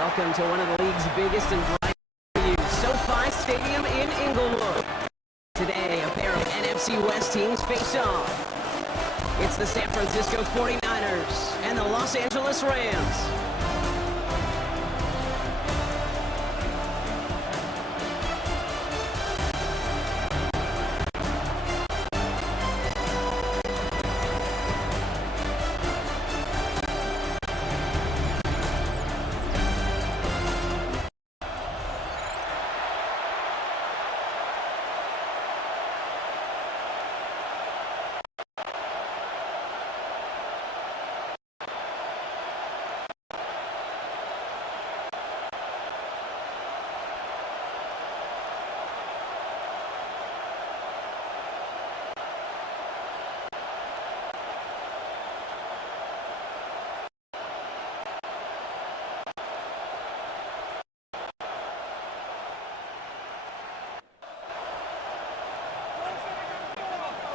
Welcome to one of the league's biggest and brightest views, SoFi Stadium in Inglewood. Today, a pair of NFC West teams face off. It's the San Francisco 49ers and the Los Angeles Rams.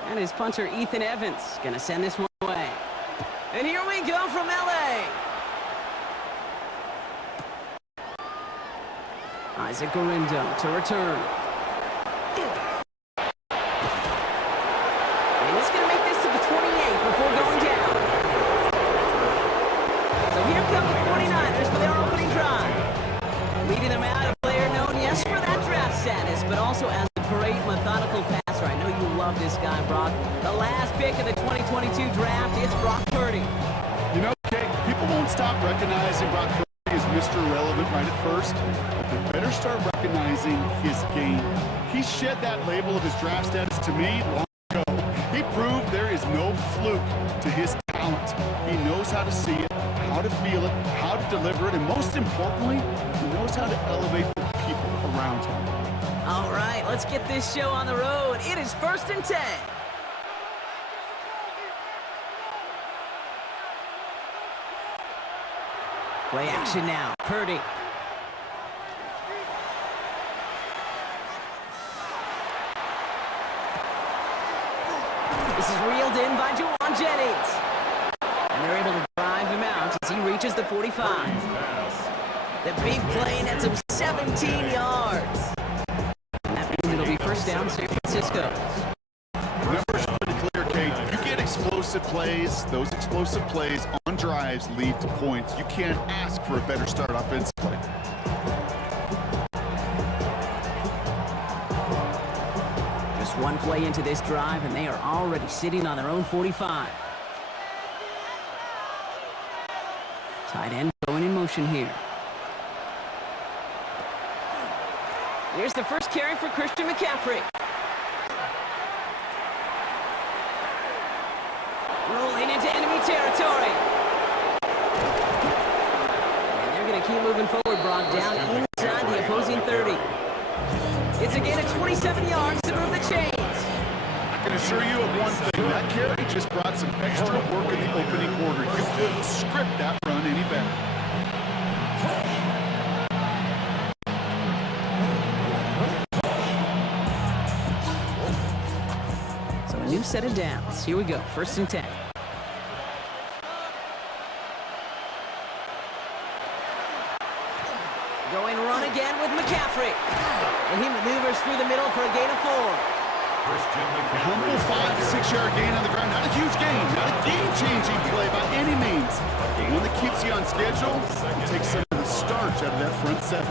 And his punter, Ethan Evans, gonna send this one away. And here we go from LA. Isaac Gorindo to return. And he's gonna make this to the 28 before going down. So here come the 49ers for their opening drive. Leading them out, a player known, yes, for that draft status, but also as a great methodical passer. I know you love this guy, Brock. The last pick of the 2022 draft, it's Brock Purdy. You know, Kate, people won't stop recognizing Brock Purdy as Mr. Irrelevant right at first, but they better start recognizing his game. He shed that label of his draft status to me long ago. He proved there is no fluke to his talent. He knows how to see it, how to feel it, how to deliver it, and most importantly, he knows how to elevate the people around him. All right, let's get this show on the road. It is 1st and 10. Play action now. Purdy. This is reeled in by Juwan Jennings. And they're able to drive him out as he reaches the 45. The big play nets him 17 yards. It'll be first down, San Francisco. The numbers are pretty clear, Kate. You get explosive plays. Those explosive plays on drives lead to points. You can't ask for a better start offensively. Just one play into this drive, and they are already sitting on their own 45. Tight end going in motion here. Here's the first carry for Christian McCaffrey. Rolling into enemy territory. And they're going to keep moving forward, Brock, down inside the opposing 30. It's again at 27 yards to move the chains. I can assure you of one thing. That carry just brought some extra work in the opening quarter. You couldn't script that run any better. New set of downs. Here we go. 1st and 10. Going run again with McCaffrey. And he maneuvers through the middle for a gain of 4. A humble 5 to 6 yard gain on the ground. Not a huge gain. Not a game-changing play by any means. The one that keeps you on schedule and takes some of the starch out of that front 7.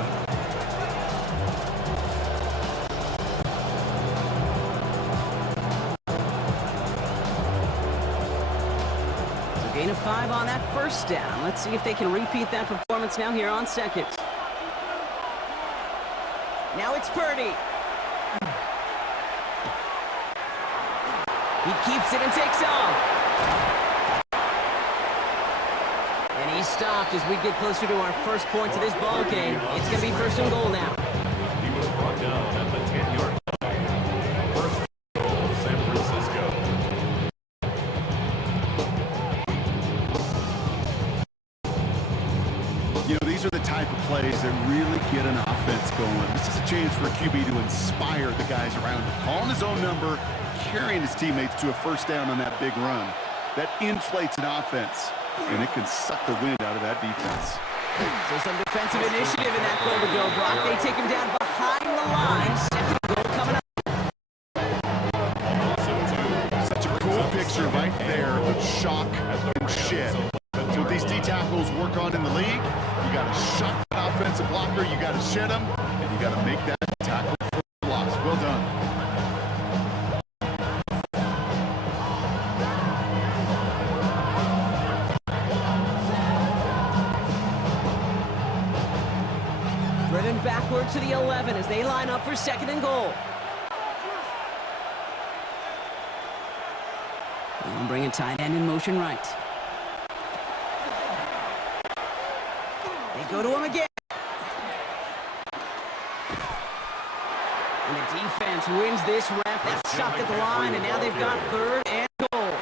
Gain of 5 on that first down. Let's see if they can repeat that performance now here on 2nd. Now it's Purdy. He keeps it and takes off. And he's stopped as we get closer to our first points of this ball game. It's going to be 1st and goal now. He was brought down at the 10-yard line. 1st goal, San Francisco. You know, these are the type of plays that really get an offense going. This is a chance for a QB to inspire the guys around him. Calling his own number, carrying his teammates to a first down on that big run. That inflates an offense, and it can suck the wind out of that defense. So some defensive initiative in that goal to go, Brock. They take him down behind the line. Second goal coming up. Such a cool picture right there of shock and shit. So what these D tackles work on in the league, you got to shock that offensive blocker, you got to shed him, and you got to make that tackle for a loss. Well done. Driven backward to the 11 as they line up for second and goal. And bring a tight end in motion right. They go to him again. And the defense wins this rep. That's stuck at the line, and now they've got third and goal.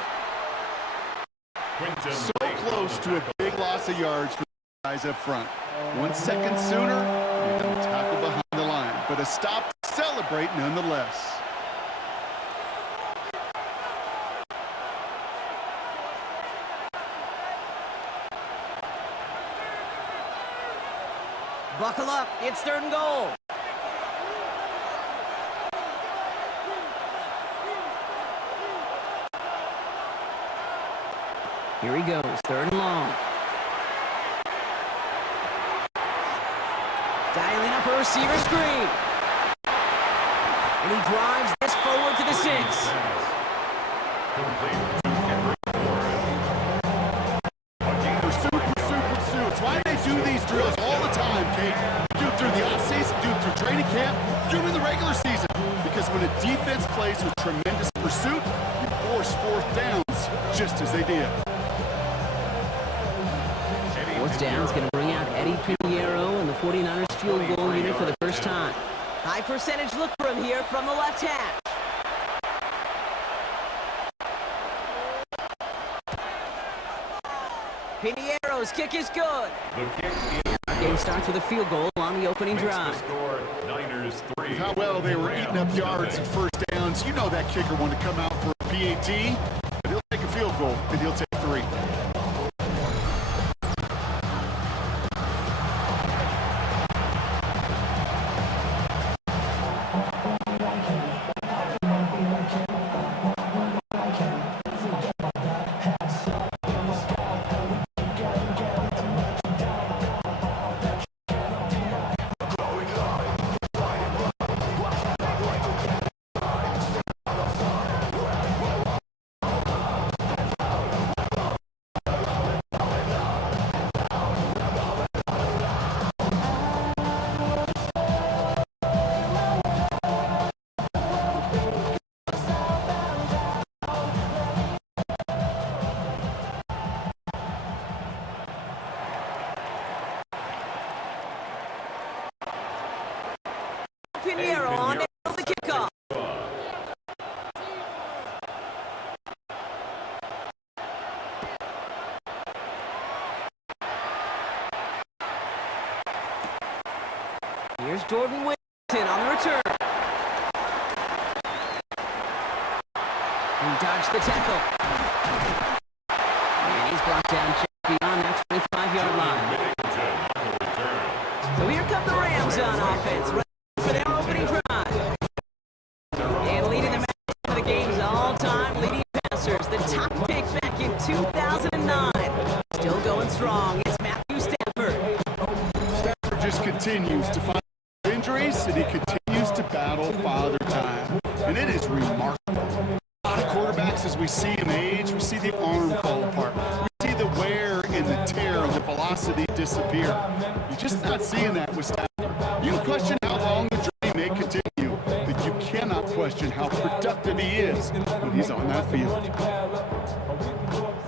So close to a big loss of yards for the guys up front. 1 second sooner, you're going to tackle behind the line. But a stop to celebrate nonetheless. Buckle up, it's third and goal. Here he goes, third and long. Dialing up a receiver screen. And he drives this forward to the 6. Pursuit. It's why they do these drills all the time, Kate. Do it through the offseason, do it through training camp, do it in the regular season. Because when a defense plays with tremendous pursuit, you force fourth downs just as they did. Fourth down is going to bring out Eddie Pinheiro and the 49ers field goal unit for the first time. High percentage look for him here from the left hash. Pinheiro's kick is good. Our game starts with a field goal on the opening drive. With how well they were eating up yards and first downs, you know that kicker wanted to come out for a PAT, but he'll take a field goal and he'll take 3. Pinheiro on to the kickoff. Here's Jordan Whittington on the return. He dodged the tackle. And he's brought down just beyond that 25-yard line. So here come the Rams on offense. For their opening drive. And leading them out of the game's all-time leading passers. The top pick back in 2009. Still going strong. It's Matthew Stafford. Stafford just continues to find injuries, and he continues to battle father time. And it is remarkable. A lot of quarterbacks, as we see him age, we see the arm fall apart. We see the wear and the tear and the velocity disappear. You're just not seeing that with Stafford. You can question how long the journey may continue, but you cannot question how productive he is when he's on that field.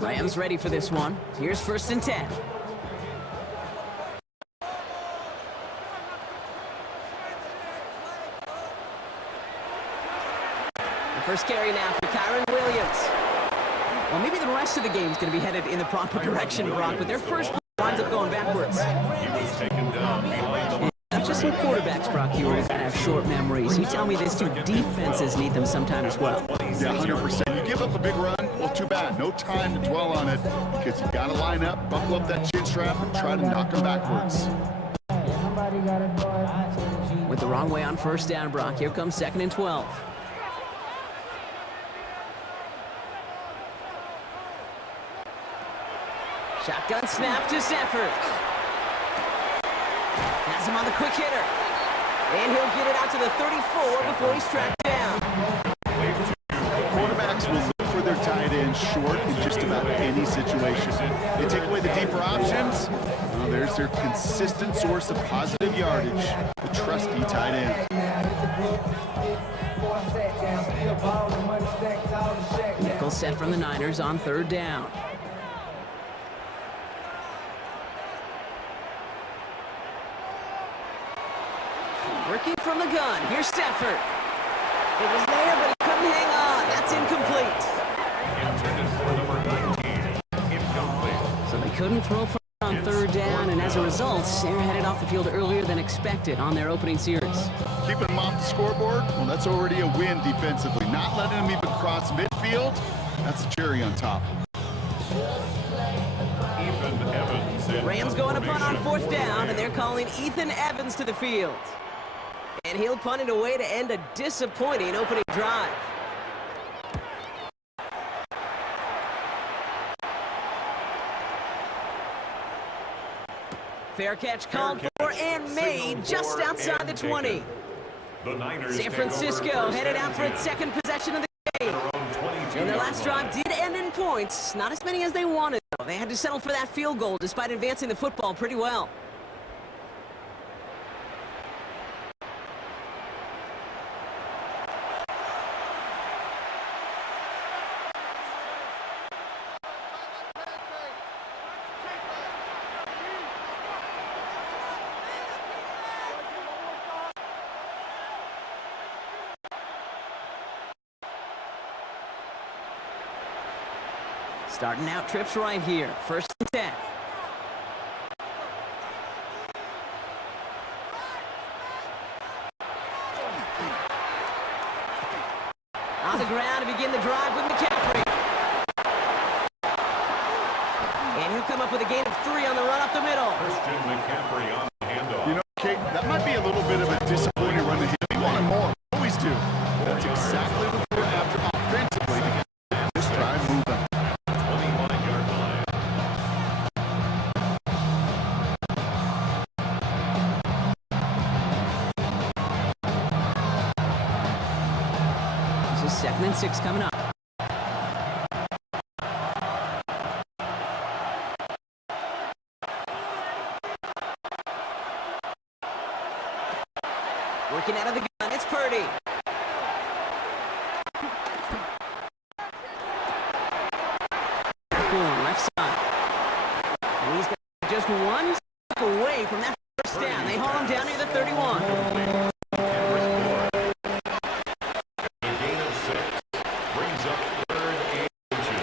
Rams ready for this one. Here's first and 10. The first carry now for Kyron Williams. Well, maybe the rest of the game's going to be headed in the proper direction, Brock, but their first winds up going backwards. He was taken down behind the Not just some quarterbacks, Brock, you always have short memories. You tell me this too, defenses need them sometime as well. Yeah, 100%. You give up a big run, Well, too bad. No time to dwell on it because you got to line up, buckle up that chin strap, and try to knock him backwards. Went the wrong way on first down, Brock. Here comes 2nd and 12. Shotgun snap to Sanford. Has him on the quick hitter. And he'll get it out to the 34 before he's tracked down. Quarterbacks will look for their tight end short in just about any situation. They take away the deeper options. Well, there's their consistent source of positive yardage, the trusty tight end. Nickel set from the Niners on 3rd down. Working from the gun. Here's Stafford. It was there, but he couldn't hang on. That's incomplete. Intended for number 19. Incomplete. So they couldn't throw for on 3rd down, and as a result, they're headed off the field earlier than expected on their opening series. Keeping them off the scoreboard, well, that's already a win defensively. Not letting them even cross midfield, that's a cherry on top. Ethan Evans. Rams going to punt on 4th down, and they're calling Ethan Evans to the field. And he'll punt it away to end a disappointing opening drive. Fair catch called for and made just outside the 20. San Francisco headed out for its 2nd possession of the game. And their last drive did end in points. Not as many as they wanted, though. They had to settle for that field goal despite advancing the football pretty well. Starting out trips right here. 1st and 10. On the ground to begin the drive with McCaffrey. And he'll come up with a gain of 3 on the run up the middle. Christian McCaffrey on the handoff. You know, Kate, that might be a little bit of a disappointing run to him. We wanted more. Always do. That's exactly what we're after offensively to get this drive moving. 21-yard line. This is 2nd and 6 coming up. Working out of the gun, it's Purdy. Left side. And he's got just 1 step away from that 1st down. They haul him down near the 31. A gain of 6. Brings up 3rd and inches.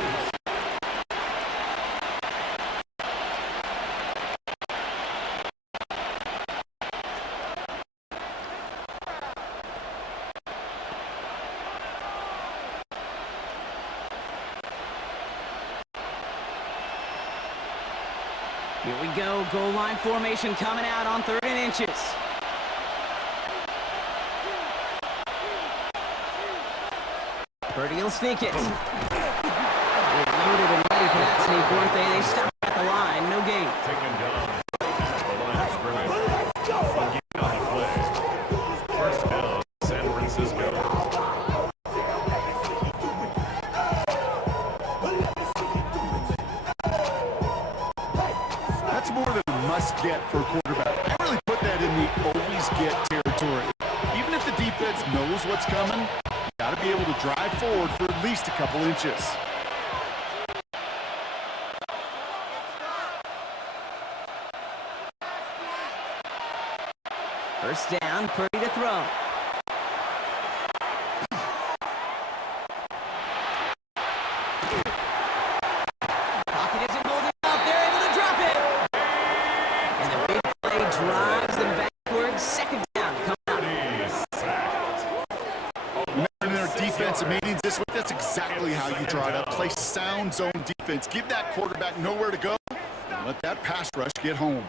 Here we go. Goal line formation coming out on 3rd and inches. Purdy will sneak it. They're loaded and ready for that sneak, weren't they? They stopped at the line. No gain. Taken down at the line of scrimmage. Again on the play. 1st down, San Francisco. That's more than a must-get for a quarterback. I really put that in the always-get territory. Even if the defense knows what's coming, you got to be able to drive forward for at least a couple inches. First down, Purdy to throw. Pocket isn't holding up. They're able to drop it. And the big play drives them backwards. 2nd down coming up. Remember in their defensive meetings this week, that's exactly how you draw it up. Play second defense, give that quarterback nowhere to go, and let that pass rush get home.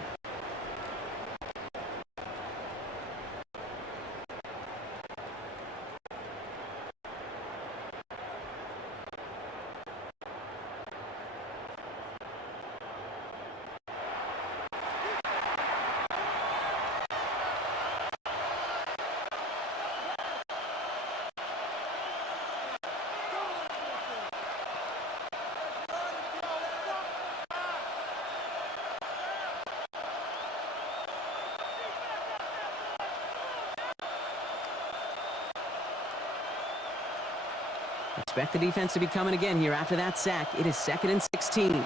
Expect the defense to be coming again here after that sack. It is 2nd and 16.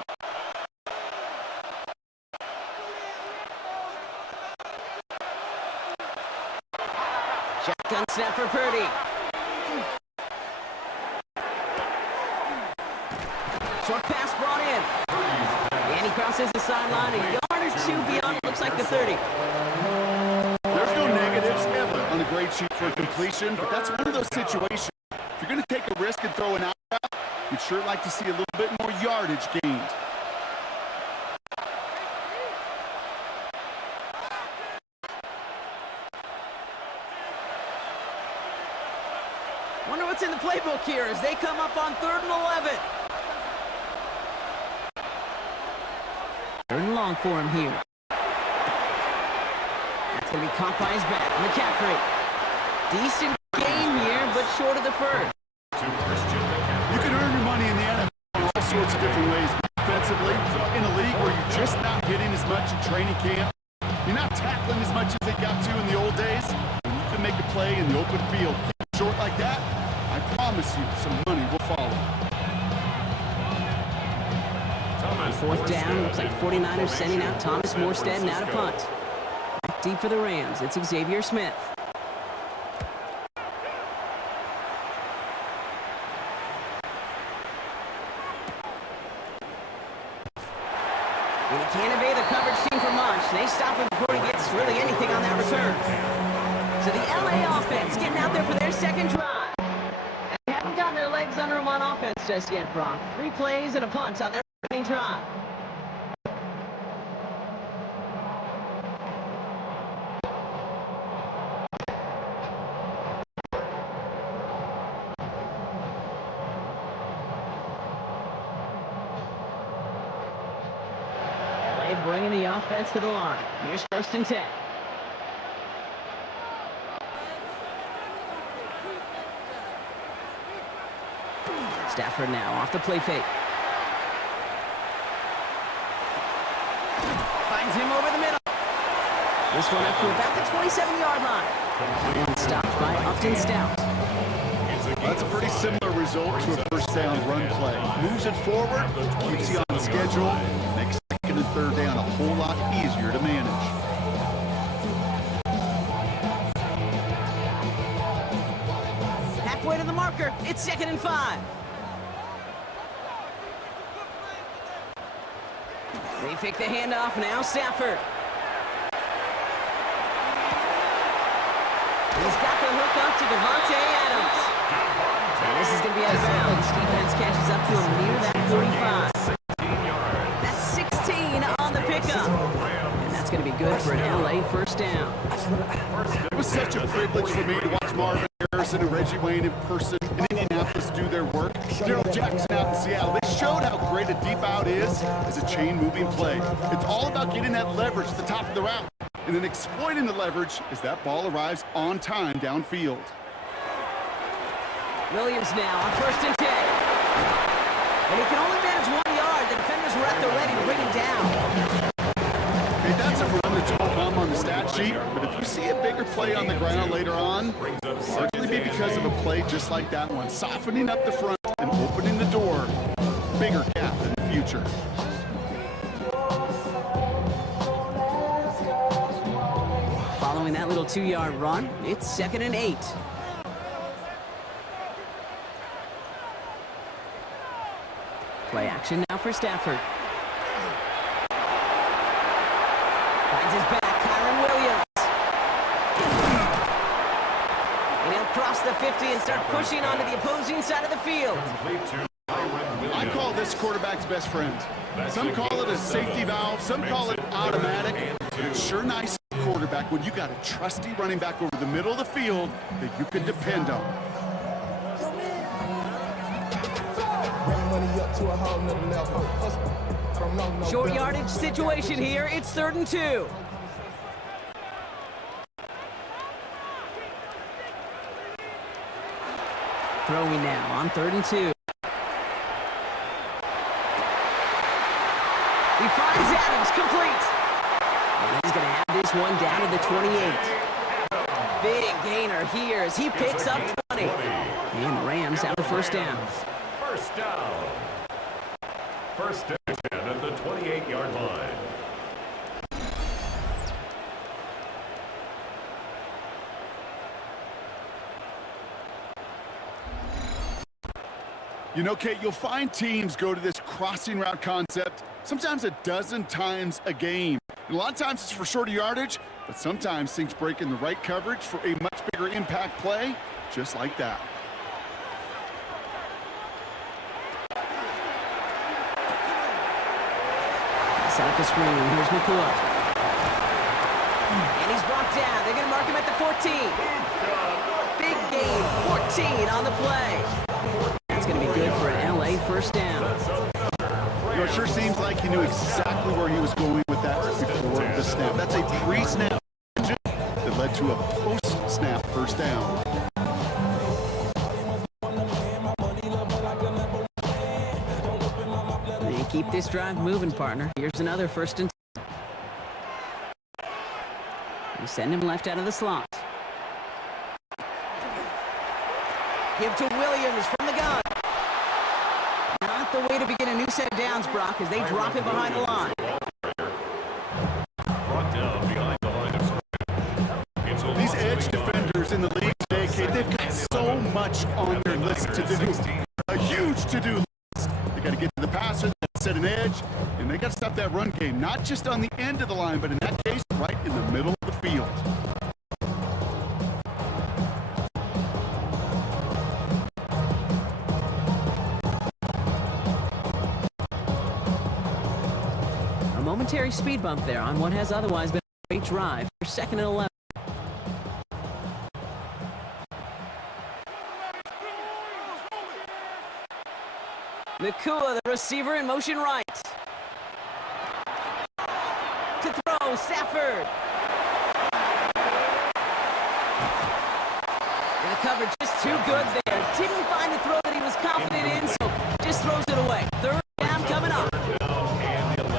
Shotgun snap for Purdy. Short pass brought in. And he crosses the sideline a yard or two beyond, looks like the 30. There's no negatives ever on a grade sheet for a completion, but that's one of those situations. If you're going to take a risk and throw an out route, you'd sure like to see a little bit more yardage gained. Wonder what's in the playbook here as they come up on 3rd and 11. 3rd and long for him here. That's going to be caught by his back. McCaffrey. Decent game here, but short of the first. You can earn your money in the NFL in all sorts of different ways. Defensively, in a league where you're just not hitting as much in training camp, you're not tackling as much as they got to in the old days, and you can make a play in the open field. Keep it short like that, I promise you some money will follow. On 4th down, looks like 49ers sending out Thomas Morstead now to punt. Back deep for the Rams, it's Xavier Smith. And he can't evade the coverage team for much. They stop him before he gets really anything on that return. So the LA offense getting out there for their 2nd drive. And they haven't gotten their legs under them on offense just yet, Brock. 3 plays and a punt on their opening drive. Bringing the offense to the line. Here's 1st and 10. Stafford now off the play fake. Finds him over the middle. This one up to about the 27-yard line. And stopped by Upton Stout. That's a pretty similar result to a 1st down run play. Moves it forward, keeps you on schedule, makes 2nd and 3rd down a whole lot easier to manage. Halfway to the marker, it's 2nd and 5. They fake the handoff, now Stafford. He's got the hook up to Devontae Adams. And this is going to be out of bounds. Defense catches up to him near that 45. That's 16 on the pickup. And that's going to be good for an LA 1st down. It was such a privilege for me to watch Marvin Harrison and Reggie Wayne in person in Indianapolis do their work. Daryl Jackson out in Seattle. They showed how great a deep out is as a chain-moving play. It's all about getting that leverage at the top of the route and then exploiting the leverage as that ball arrives on time downfield. Williams now on 1st and 10. And he can only manage 1 yard. The defenders were at the ready to bring him down. Hey, that's a run that's all hum on the stat sheet, but if you see a bigger play on the ground later on, it'll likely be because of a play just like that one, softening up the front and opening the door. Bigger gap in the future. Following that little 2-yard run, it's 2nd and 8. Play action now for Stafford. Finds his back, Kyron Williams. And he'll cross the 50 and start pushing onto the opposing side of the field. I call this quarterback's best friend. Some call it a safety valve, some call it automatic, but it's sure nice quarterback when you got a trusty running back over the middle of the field that you can depend on. Short yardage situation here. It's 3rd and 2. Throwing now on 3rd and 2. He finds Adams, complete. And he's going to have this one down to the 28. Big gainer here as he picks up 20. And the Rams have a first down. First down. First and 10 at the 28-yard line. You know, Kate, you'll find teams go to this crossing route concept sometimes a dozen times a game. And a lot of times it's for shorter yardage, but sometimes things break in the right coverage for a much bigger impact play, just like that. Set up the screen. Here's Nakua. And he's brought down. They're going to mark him at the 14. Big gain, 14 on the play. That's going to be good for an LA first down. You know, it sure seems like he knew exactly where he was going with that before the snap. That's a pre-snap that led to a post-snap first down. And keep this drive moving, partner. Here's another 1st and 10. You send him left out of the slot. Give to Williams from the gun. Not the way to begin a new set of downs, Brock, as they drop it behind the line. Brought down behind the line of scrimmage. These edge defenders in the league today, Kate, they've got so much on their list to do. A huge to-do list. They got to get to the passer, set an edge, and they got to stop that run game, not just on the end of the line, but in that case, right in the middle of the field. Momentary speed bump there on what has otherwise been a great drive for 2nd and 11. Nakua, the receiver, in motion right. To throw, Stafford. And the coverage just too good there. Didn't find the throw that he was confident in, so just throws it away. 3rd down coming up.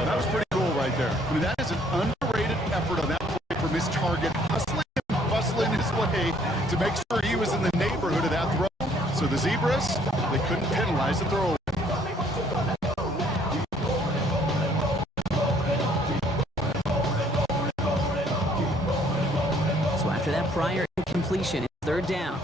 That was pretty cool right there. I mean, that is an underrated effort on that play from his target, hustling and bustling his way to make sure he was in the neighborhood of that throw. So the Zebras, they couldn't penalize the throw. So after that prior incompletion, it's 3rd down.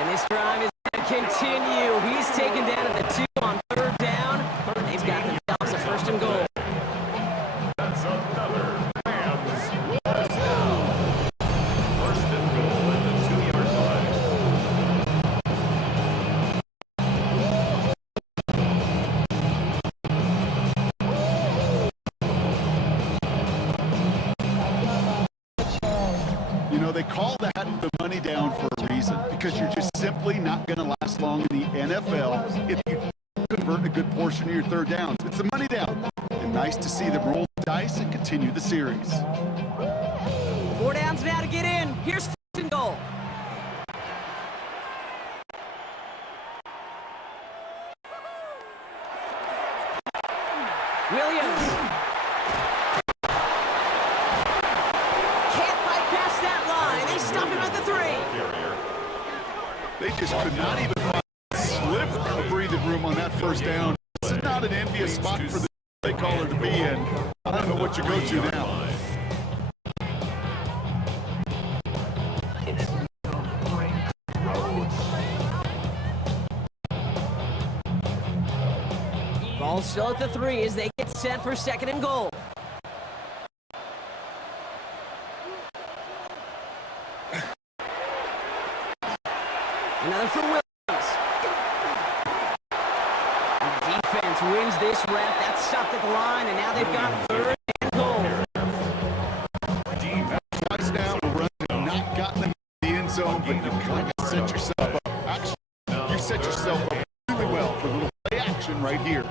And this drive is going to continue. He's taken down at the 2 on 3rd down. They've got themselves a 1st and goal. That's another Rams first down. 1st and goal at the 2-yard line. You know, they call that the money down for a reason, because you're just simply not going to last long in the NFL if you convert a good portion of your 3rd downs. It's the money down. And nice to see them roll the dice and continue the series. 4 downs now to get in. Here's 1st and goal. Williams. Can't fight past that line. They stop him at the 3. They just could not even find a sliver of breathing room on that 1st down. This is not an envious spot for the play caller to be in. I don't know what you go to now. Ball still at the 3 as they get set for 2nd and goal. Another for Williams. And the defense wins this rep. That's stopped at the line, and now they've got 3rd and goal. Twice now, the run have not gotten them in the end zone, but you've kind of set yourself up. Actually, you set yourself up really well for a little play action right here.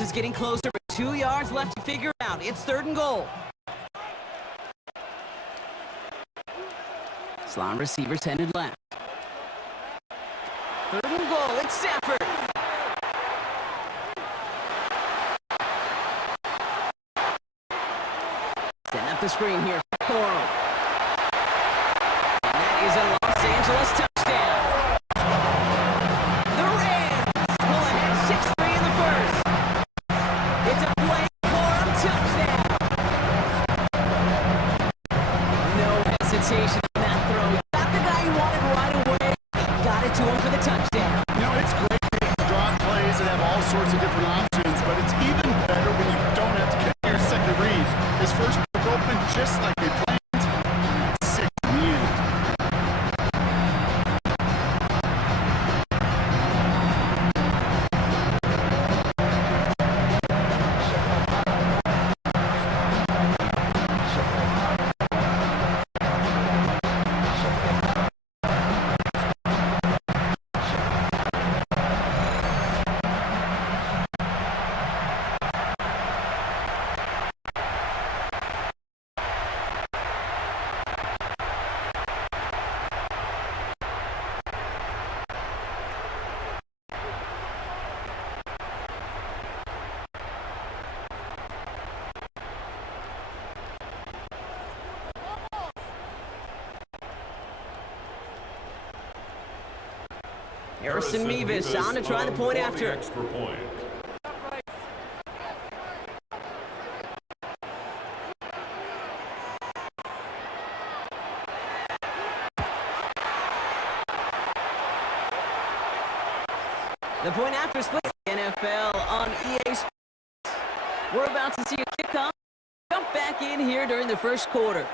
Is getting closer, but 2 yards left to figure out. It's 3rd and goal. Slot receivers headed left. 3rd and goal. It's Stafford. Setting up the screen here for Coral. And that is a Los Angeles touchdown. The Rams pull ahead 6-3 in the first. It's a Blake Corum touchdown. No hesitation on that throw. He got the guy he wanted right away. He got it to him for the touchdown. You know, it's great to draw plays that have all sorts of different options, but it's even better when you don't have to get your second read. His first broke open just like they planned. That's 6 in the end. Harrison Mevis on to try the point after. Extra point. The point after splits the NFL on EA Sports. We're about to see a kickoff. Jump back in here during the first quarter.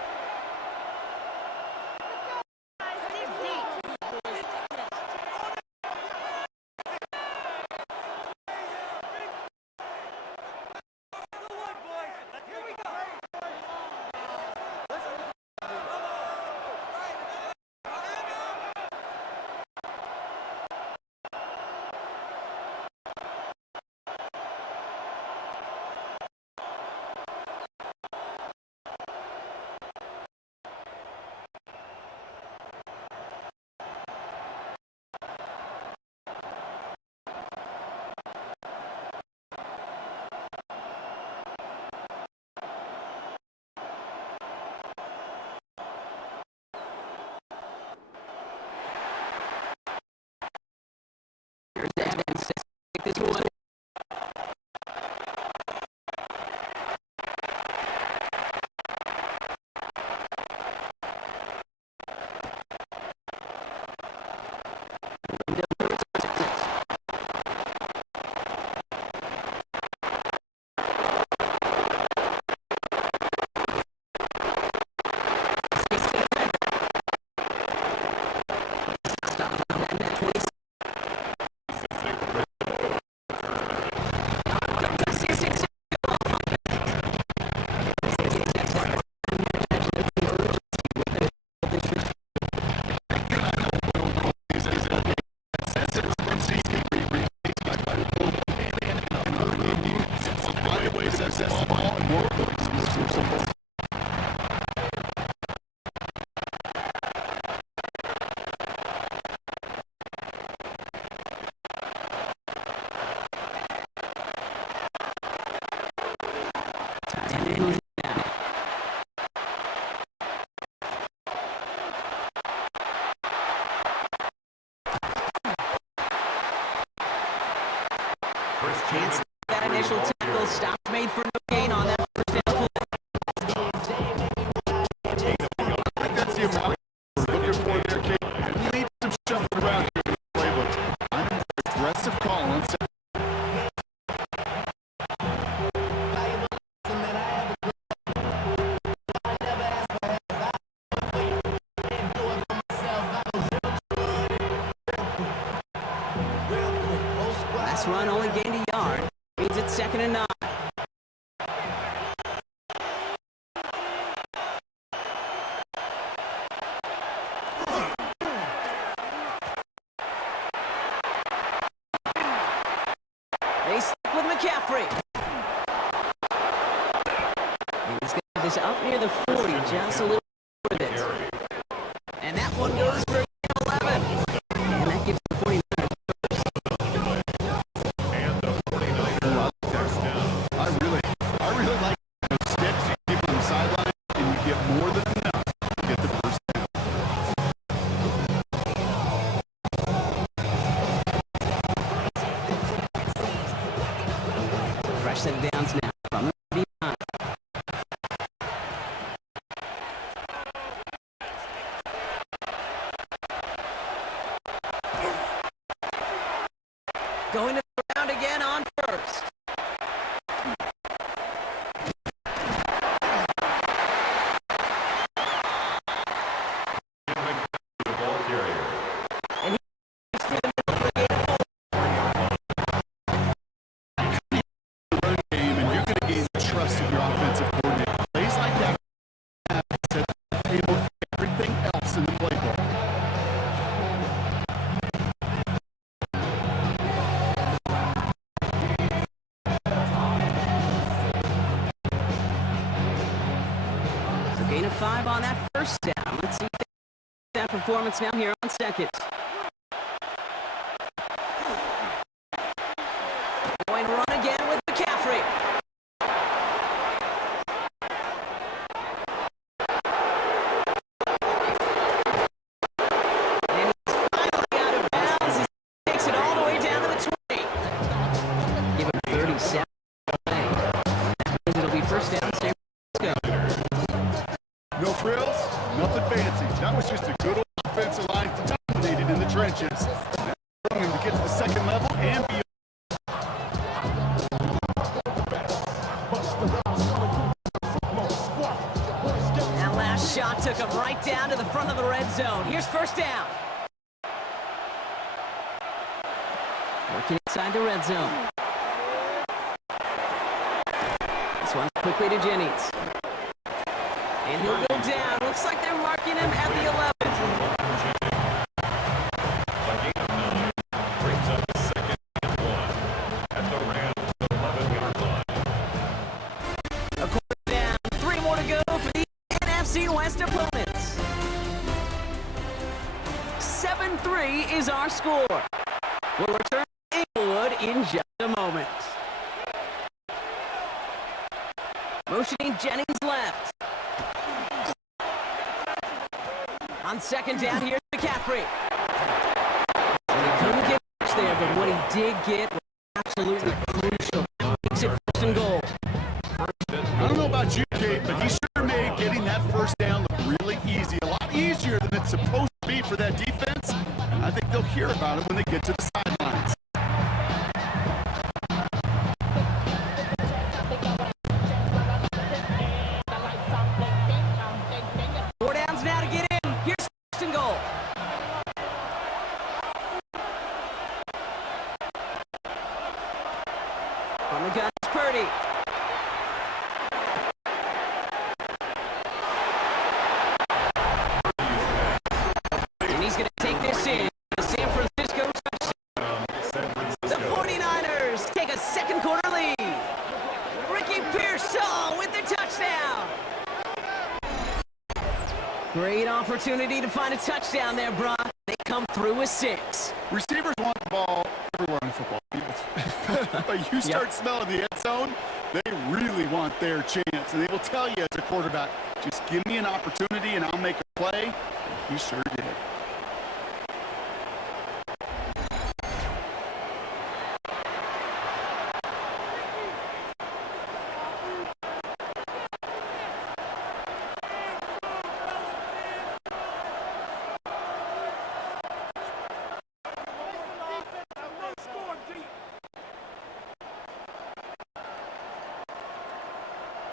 This run only gained a yard. Means it's 2nd and 9. They stick with McCaffrey. And he's got this up near the 40, just a little with it. And that one goes for 11. And that gives the 49ers first. And the 49ers next down. I really like those sticks you keep on the sideline, and you get more than enough to get the first down. Fresh set of downs now from the 49. Going to the ground again on first. The ball carrier. And he's through the middle for a gain of 4. Run game, and you're going to gain the trust of your offensive coordinator. Plays like that set the table for everything else in the playbook. So gain of 5 on that first down. Let's see that performance now here on 2nd. Going to run again with McCaffrey. And he's finally out of bounds. He takes it all the way down to the 20. Give him 37. And it'll be first down, San Francisco. No frills, nothing fancy. That was just a good old offensive line dominated in the trenches. Now him to get to the 2nd level and beyond. That last shot took him right down to the front of the red zone. Here's first down. Working inside the red zone. This one's quickly to Jennings. And he'll go down. Looks like they're marking him at the 11. A gain of 9 brings up 2nd and 1 at the Rams 11-yard line. A quarter down. 3 more to go for the NFC West opponents. 7-3 is our score. We'll return to Inglewood in just a moment. Motioning Jennings left. On 2nd down, here's McCaffrey. And he couldn't get much there, but what he did get was absolutely crucial. Makes it 1st and goal. I don't know about you, Kate, but he sure made getting that first down look really easy. A lot easier than it's supposed to be for that defense. And I think they'll hear about it when they get to the sidelines. Four downs now to get in. Here's 1st and goal. From the gun, it's Purdy. And he's going to take this in. The San Francisco touchdown. San The Francisco. 49ers take a 2nd quarter lead. Ricky Pearsall with the touchdown. Great opportunity to find a touchdown there, Brock. They come through with 6. Receivers want the ball everywhere on football fields. But you start smelling the end zone, they really want their chance. And they will tell you as a quarterback, just give me an opportunity and I'll make a play. And he sure did.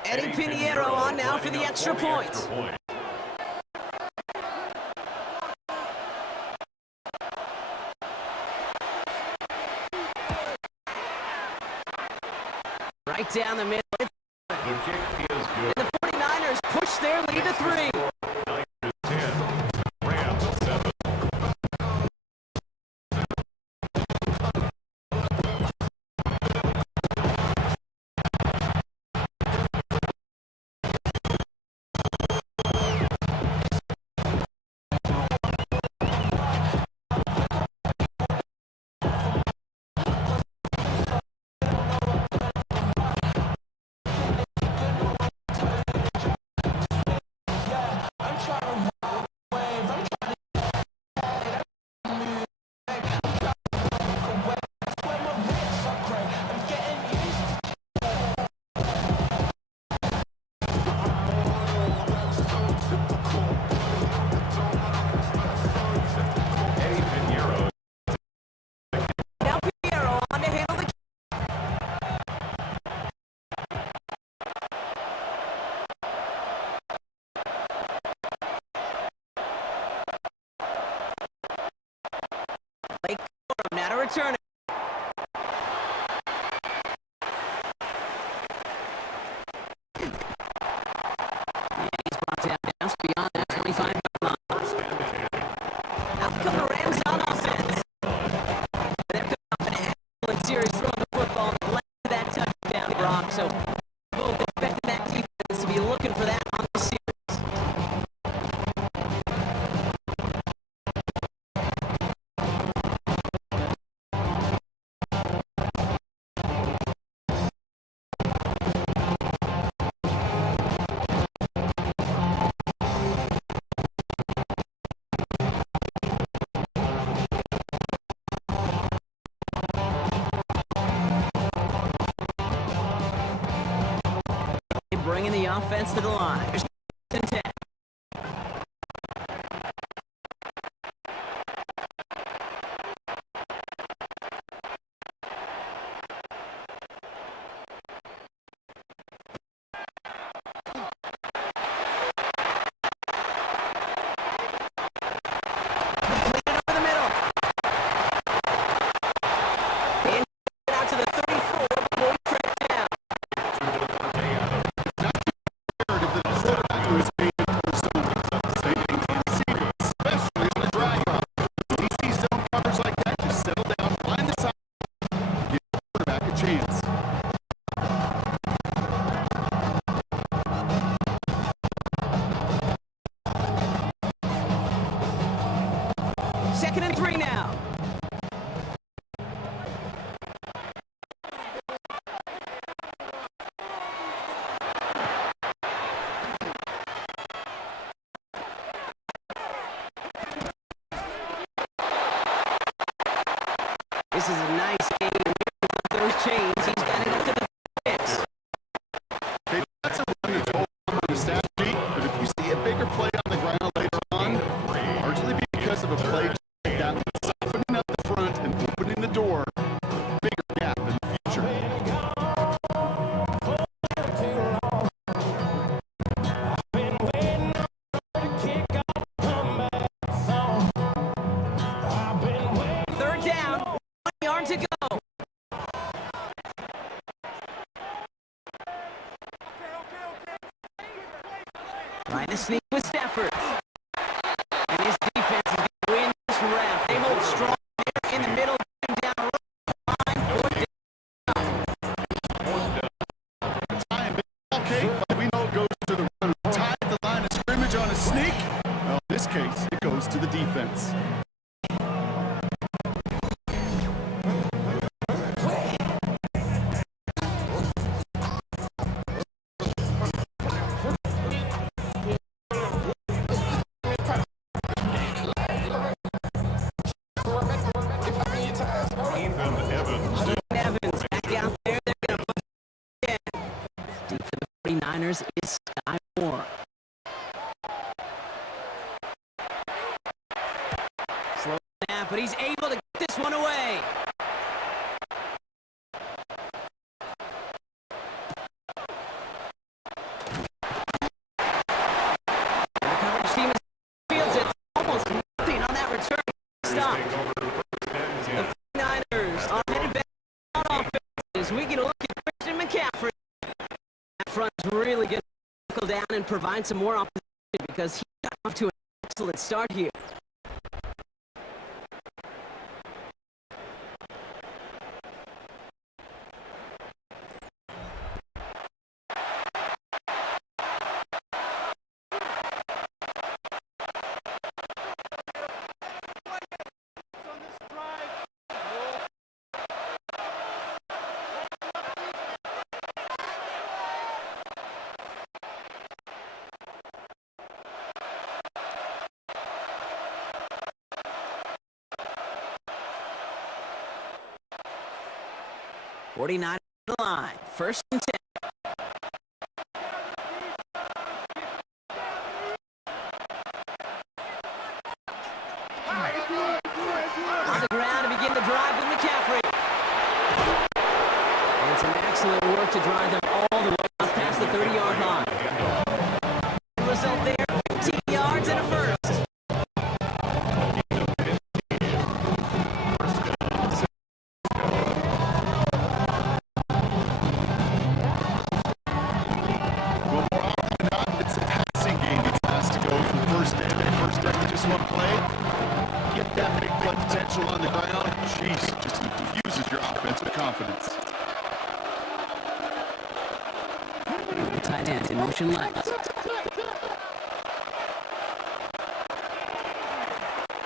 Eddie Pinheiro on now for the extra point. Right down the middle. The kick is good. The 49ers push their lead to 3. 9-10. Rams 7. Now Piero on to handle the kick. Blake Corum now to return it. And he's brought down just beyond that 25-yard line. Out come the Rams on offense. They're coming off an excellent series throwing the football and led to that touchdown, Brock. So both expecting that defense to be looking for that on the series. Bringing the offense to the line. There's 10. Over the middle. And out to the 34 before he tripped down. Who is being especially on the drag route. When he sees zone coverage like that, just settle down, find the side, give the quarterback a chance. Second and 3 now. This is a nice game. Those chains, he's got it up to the 6. Hey, that's a run that's all on the stat sheet, but if you see a bigger play on the ground later on, largely because of a play that was softening up the front and opening the door, bigger gap in the future. Third down, 1 yard to go. Trying to sneak with Stafford. And his defense is going to win this round. They hold strong there in the middle, down line, 4th down. Time, okay, but we know it goes to the runner. Tied the line of scrimmage on a sneak. Well, in this case, it goes to the defense. Evans back out there. They're going to put it again. Deep for the 49ers is Sky Moore. Slow snap, but he's able to get this one away. And the coverage team fields it. Almost nothing on that return. Stop. The 49ers are headed back on offense as we get a look at Christian McCaffrey. front's really going to buckle down and provide some more opposition because he got off to an excellent start here. .49 on the line. First and 10. On the ground to begin the drive with McCaffrey. And some excellent work to drive them all the way up past the 30-yard line. The result there, 15 yards and a first. On the ground, jeez, just infuses your offense with confidence. Tight end in motion left.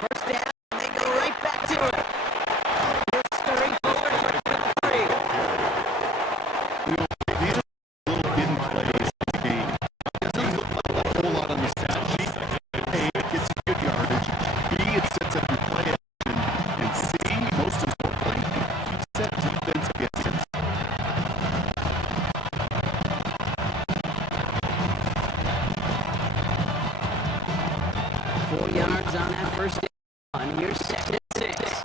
First down, they go right back to it. They're scurrying forward for three. These are little hidden plays in the game. It doesn't look like a whole lot on the stat sheet. A, it gets you good yardage. B, it sets up your play. And C, most importantly, keeps that defense against it. Four yards on that first down. Here's second and 6.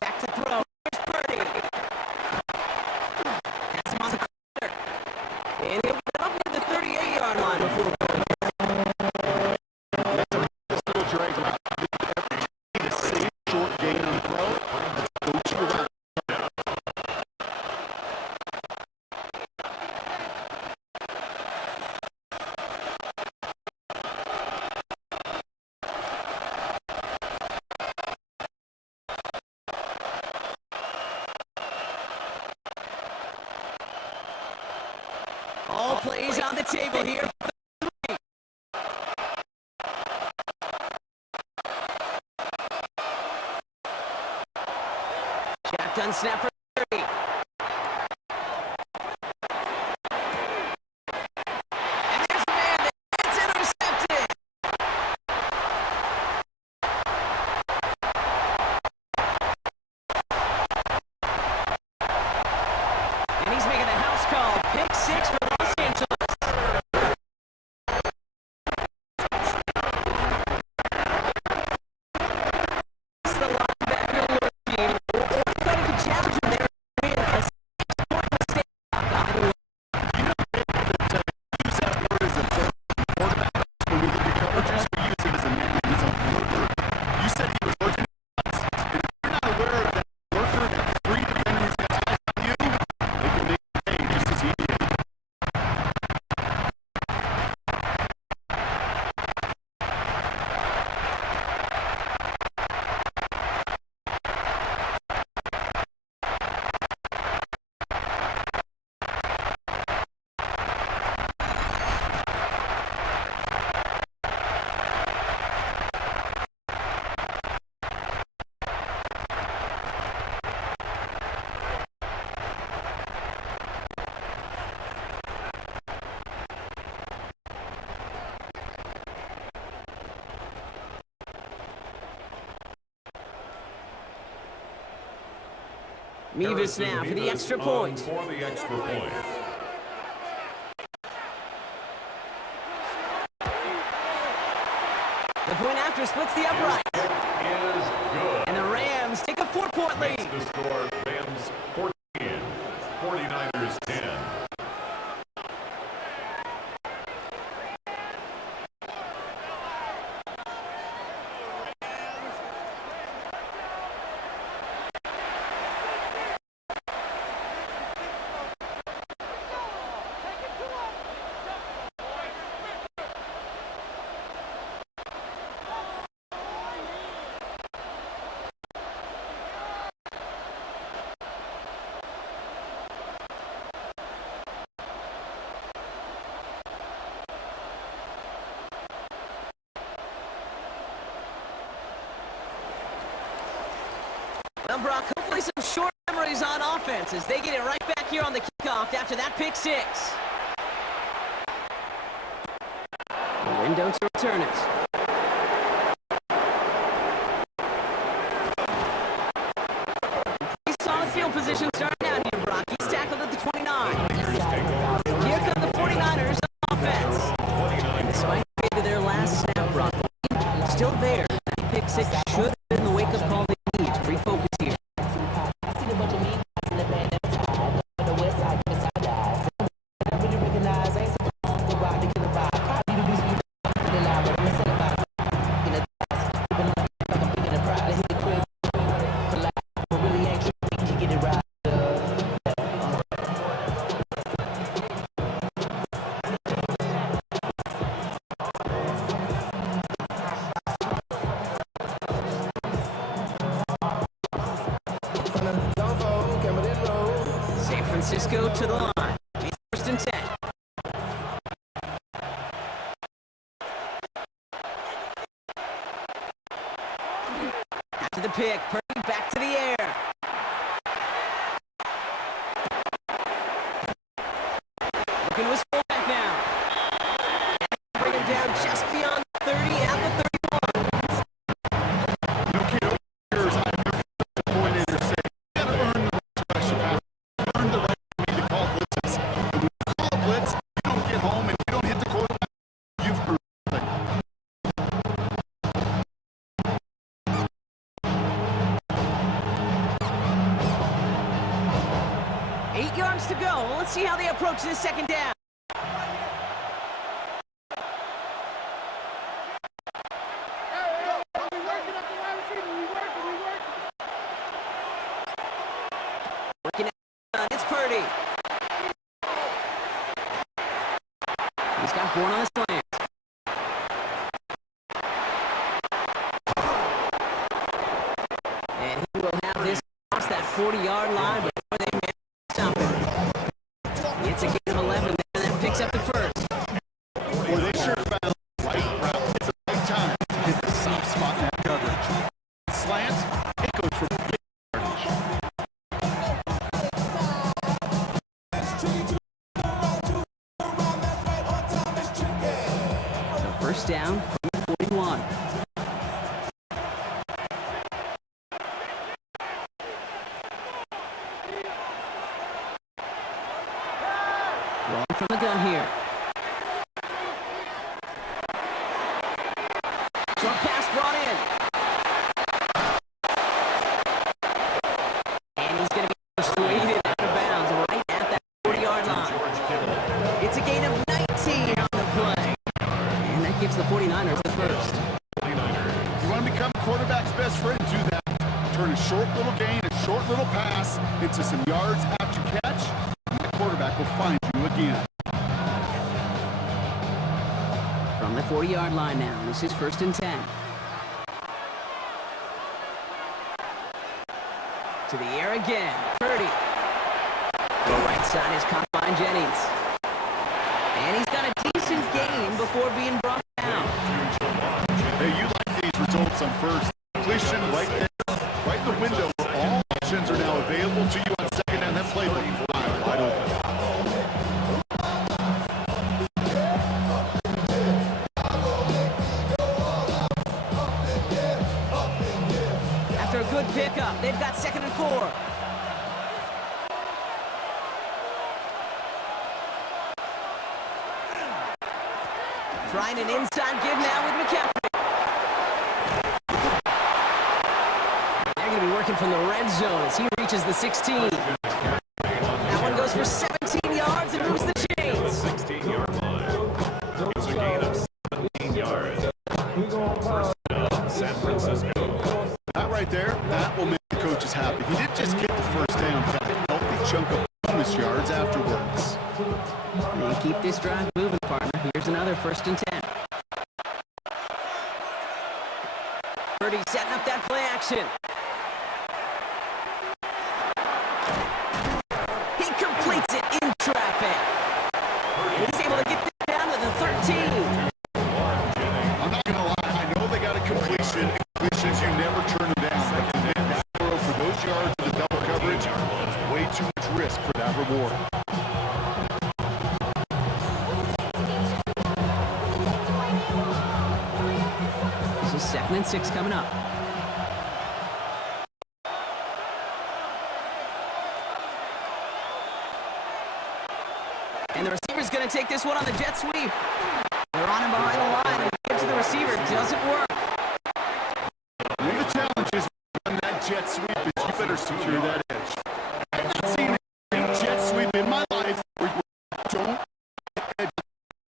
Back to throw. Here's Purdy. That's him on the corner. And he'll get up to the 38-yard line before. That's a little drag route. The same short gain on the throw. Go to your right. All plays on the table here. Shotgun snap for 30. And there's a man that's intercepted. And he's making the house call. Pick 6 for Los Angeles. It's the linebacker looking. I thought he could challenge him there. A 6-point mistake. Use that word as a quarterback. When we look at coverages, we use it as a man. He's a worker. You said he was working. And if you're not aware of that worker, that free defender who's got eyes on you, they can make a play just as he did. Mevis now for the extra point. For the extra point. The point after splits the upright. Is good. And the Rams take a 4-point lead. Makes the score Rams 14, 49ers 10. Brock. Hopefully some short memories on offense as they get it right back here on the kickoff after that pick six. The window to return it. Pretty solid field position starting out here, Brock. He's tackled at the 29. Here come the 49ers on offense. And despite the fade of their last snap, Brock, still there. That pick six should have been the wake-up call they need to refocus here. Fransico to the line. It's first and 10. After the pick, Purdy back to the air. Looking to his fullback now. And bring him down just beyond 30 at the 31. No kid over here is out here the coordinator saying, you got to earn the special pass. Earn the right to me to call blitzes. And when you call a blitz, you don't get home and you don't hit the quarterback. You've earned something. 8 yards to go. Let's see how they approach this second down. Working it. It's Purdy. He's got Bourne on his slant. And he will have this across that 40-yard line before they manage to stop him. It's a gain of 11 there, and that picks up the first. Boy, they sure found the right route at the right time to get the soft spot in that coverage. Slant, it goes for big yardage. So first down from the 41. Rolling from the gun here. Short pass brought in. And he's going to be persuaded out of bounds right at that 40-yard line. It's a gain of 19 on the play. And that gives the 49ers the first. You want to become quarterback's best friend, do that. Turn a short little gain, a short little pass into some yards after catch, and the quarterback will find you again. From the 40-yard line now, this is first and 10. To the air again, Purdy. The right side is caught by Jennings. And he's got a decent gain before being brought down. Hey, you like these results on first. Completion right there, right in the window where all options are now available to you on second down. That play wide open. After a good pickup, they've got second and 4. Trying an inside give now with McCaffrey. They're going to be working from the red zone as he reaches the 16. That one goes for 17 yards and moves the chains. 16-yard line. It's a gain of 17 yards. First down, San Francisco. That right there, that will make the coaches happy. He didn't just get the first down, but got a healthy chunk of bonus yards afterwards. They keep this drive moving, partner. Here's another first and 10. Purdy setting up that play action. He completes it in traffic. And he's able to get this down to the 13. I'm not going to lie. I know they got a completion. Completions, you never turn them down. But to make that throw for those yards 2nd and 6 coming up. And the receiver's going to take this one on the jet sweep. They're on him behind the line, and the give to the receiver doesn't work. One of the challenges on that jet sweep is you better secure that edge. I've not seen a jet sweep in my life where you don't edge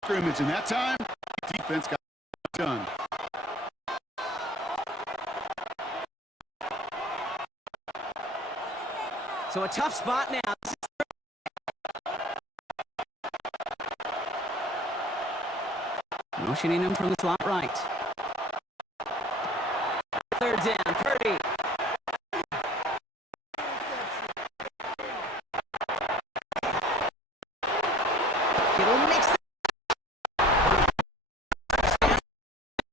scrimmage, and that time, defense got it done. So a tough spot now. Motioning him from the slot right. 3rd down, Purdy. Kittle makes the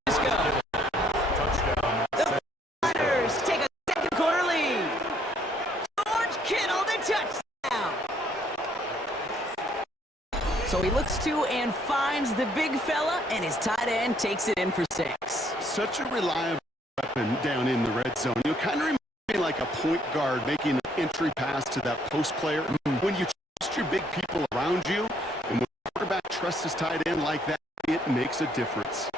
Touchdown. The Niners take a 2nd quarter lead. George Kittle, the touchdown. So he looks to and finds the big fella, and his tight end takes it in for 6. Such a reliable weapon down in the red zone. You kind of remind me like a point guard making an entry pass to that post player. When you trust your big people around you, and when the quarterback trusts his tight end like that, it makes a difference.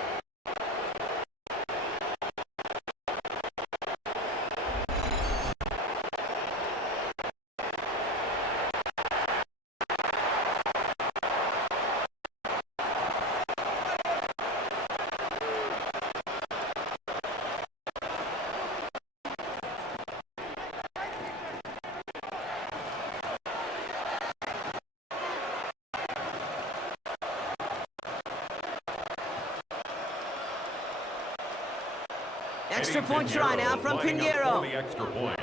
Extra point try now from lining up for Pinheiro. the extra point.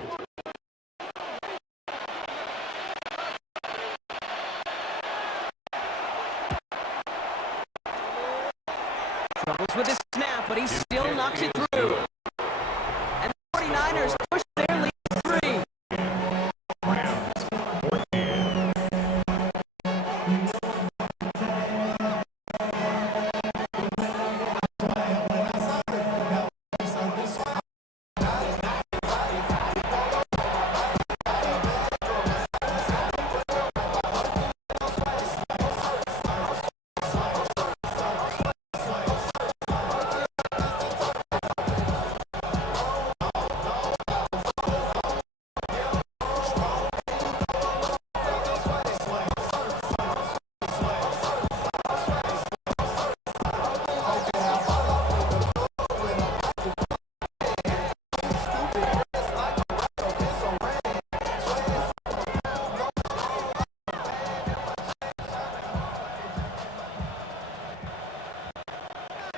Troubles with his snap, but he still knocks it through. And the 49ers push their lead to 3. Rams, 14.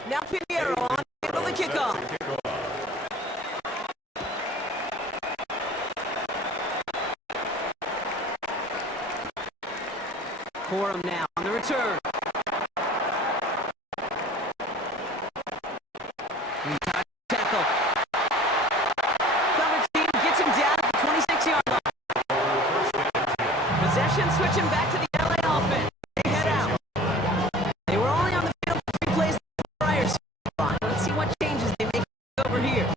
Now Pinheiro on to the kickoff. Corum now on the return. Tackle. Coverage team gets him down at the 26-yard line. Possession switching back to the LA offense. They head out. They were only on the field for 3 plays prior. Let's see what changes they make over here.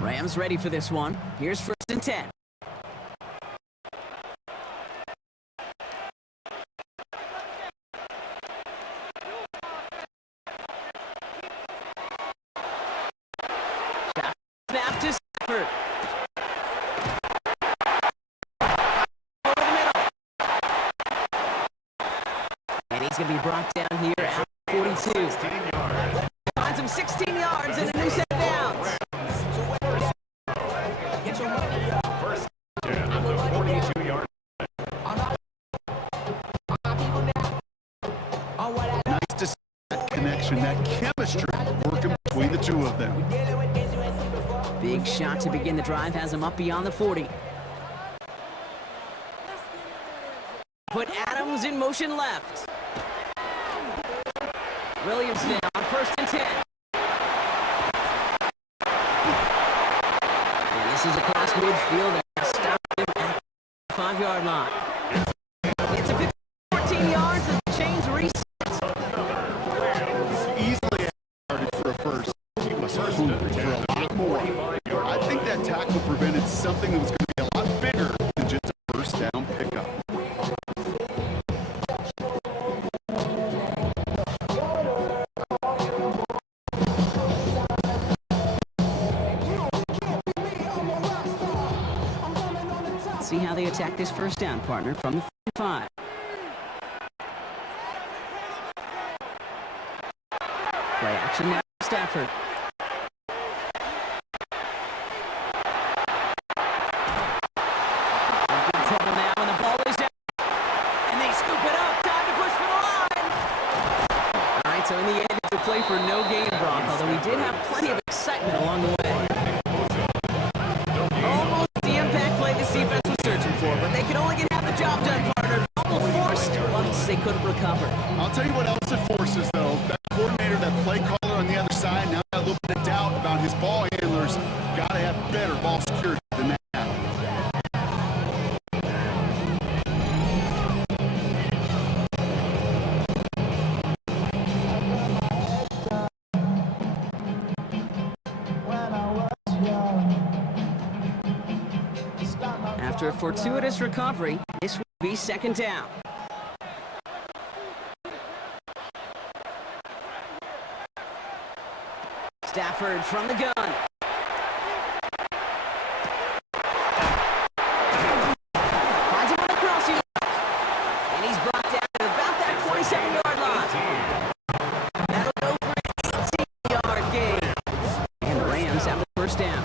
Rams ready for this one. Here's 1st and 10. Snap to Stafford. Over the middle. And he's going to be brought down here at 42. 16 yards. Finds him 16 yards and a new set of downs. First down at the 42-yard. Nice to see that connection, that chemistry working between the two of them. Big shot to begin the drive has him up beyond the 40. Put Adams in motion left. Williams now on 1st and 10. And this is across midfield. Stop him at the 5-yard line. It's a 14 yards as the chains reset. Easily started for a first. He was hungry for a lot more. I think that tackle prevented something that was going to be a lot bigger than just a first down pickup. See how they attack this first down, partner, from the 5. Play action now, Stafford. In trouble now, and the ball is down. And they scoop it up. Time to push for the line. All right, so in the end, it's a play for no gain, Brock, although we did have plenty of excitement along the way. Almost the impact play this defense was searching for, but they could only get half the job done, partner. Almost forced, once they couldn't recover. I'll tell you what else it forces, though. That coordinator, that play caller on the other side, now got a little bit of doubt about his ball handlers. Got to have better ball security than that. After a fortuitous recovery, this will be 2nd down. Stafford from the gun. Finds him on the crossing. And he's brought down at about that 27-yard line. That'll go for an 18-yard gain. And the Rams have the first down.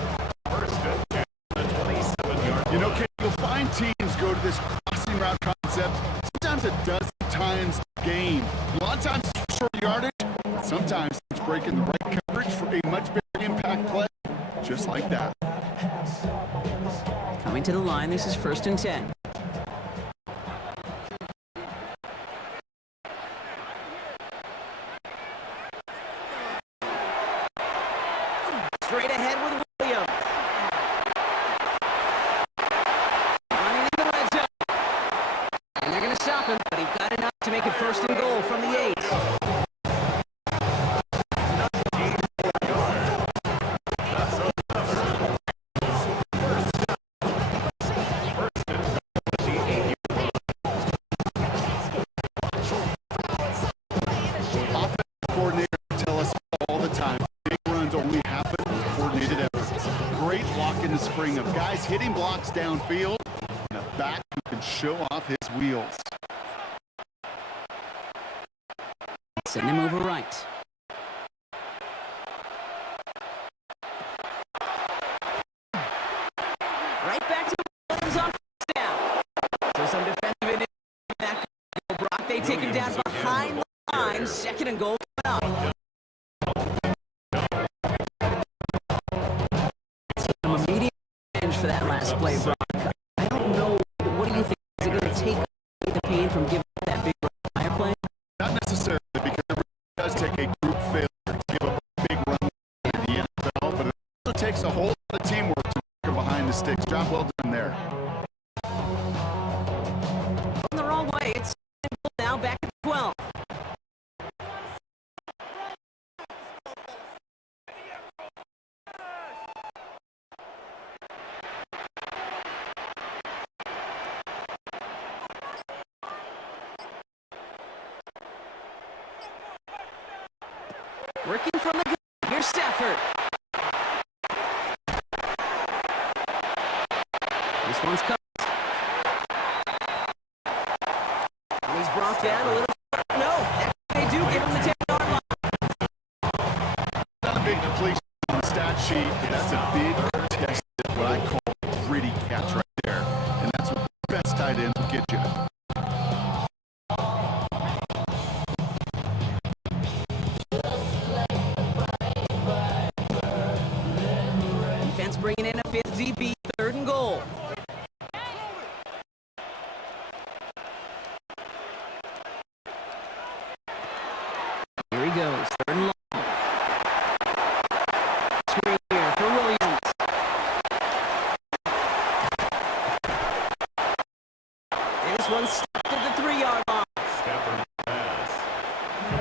You know, Kate, you'll find teams go to this crossing route concept sometimes a dozen times a game. A lot of times it's short yardage, but sometimes it's breaking the right coverage for a much bigger impact play, just like that. Coming to the line, this is 1st and 10. Straight ahead with Williams. Running in the red zone. And they're going to stop him, but he got enough to make it 1st and goal from the 8. Spring of guys hitting blocks downfield and a back who can show off his wheels. Send him over right. Right back to Williams on 1st down. So some defensive back Brock. They take him down behind the line. 2nd and goal coming up. For that last play, Brock. I don't know. What do you think? Is it going to take the pain from giving up that big fire play? Not necessarily, because it really does take a group failure to give up a big run in the NFL, but it also takes a whole lot of teamwork to work behind the sticks. Job well done there. Going the wrong way. It's now back at 12. Working from the gun. Here's Stafford. This one's cut. And he's brought down a little. No, they do give him the 10-yard line. Not a big completion on the stat sheet, but that's a big contested, what I call a gritty catch right there. And that's what the best tight ends will get you. goes. Third and long. Screen here for Williams. And this one's stopped at the 3-yard line. Stafford pass.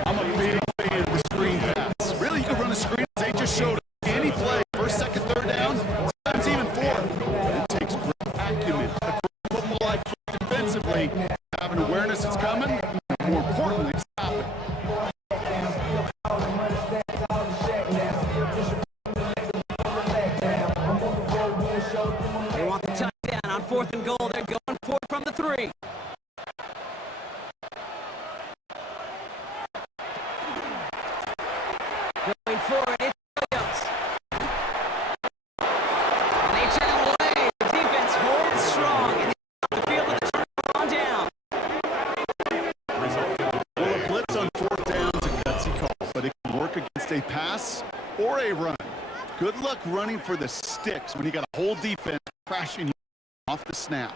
I'm a big fan of the screen pass. Really, you can run a screen. They just showed any play. First, second, third down, sometimes even fourth. It takes great acumen, a great football IQ defensively, have an awareness it's coming, and more importantly, stop it. They want the touchdown on 4th and goal. They're going for it from the 3. Going for it, it's Williams. And they turn away. The defense holds strong, and they the field with the turnover on down. Well, a blitz on 4th down is a gutsy call, but it can work against a pass or a run. Good luck running for the sticks when you got a whole defense crashing you off the snap.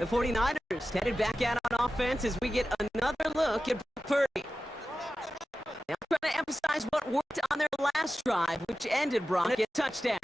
The 49ers headed back out on offense as we get another look at Brock Purdy. Now trying to emphasize what worked on their last drive, which ended Brock at a touchdown.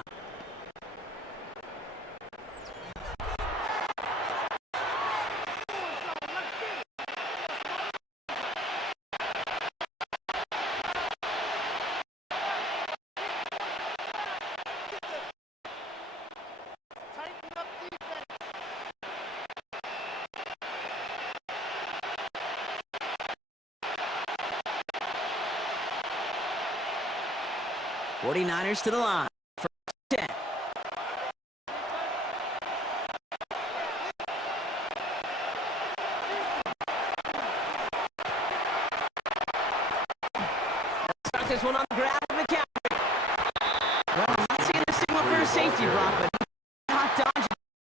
'49ers to the line. First 10. Let's start this one on the ground with McCaffrey. Well, I'm not seeing the signal for a safety, Brock, but he's not dodging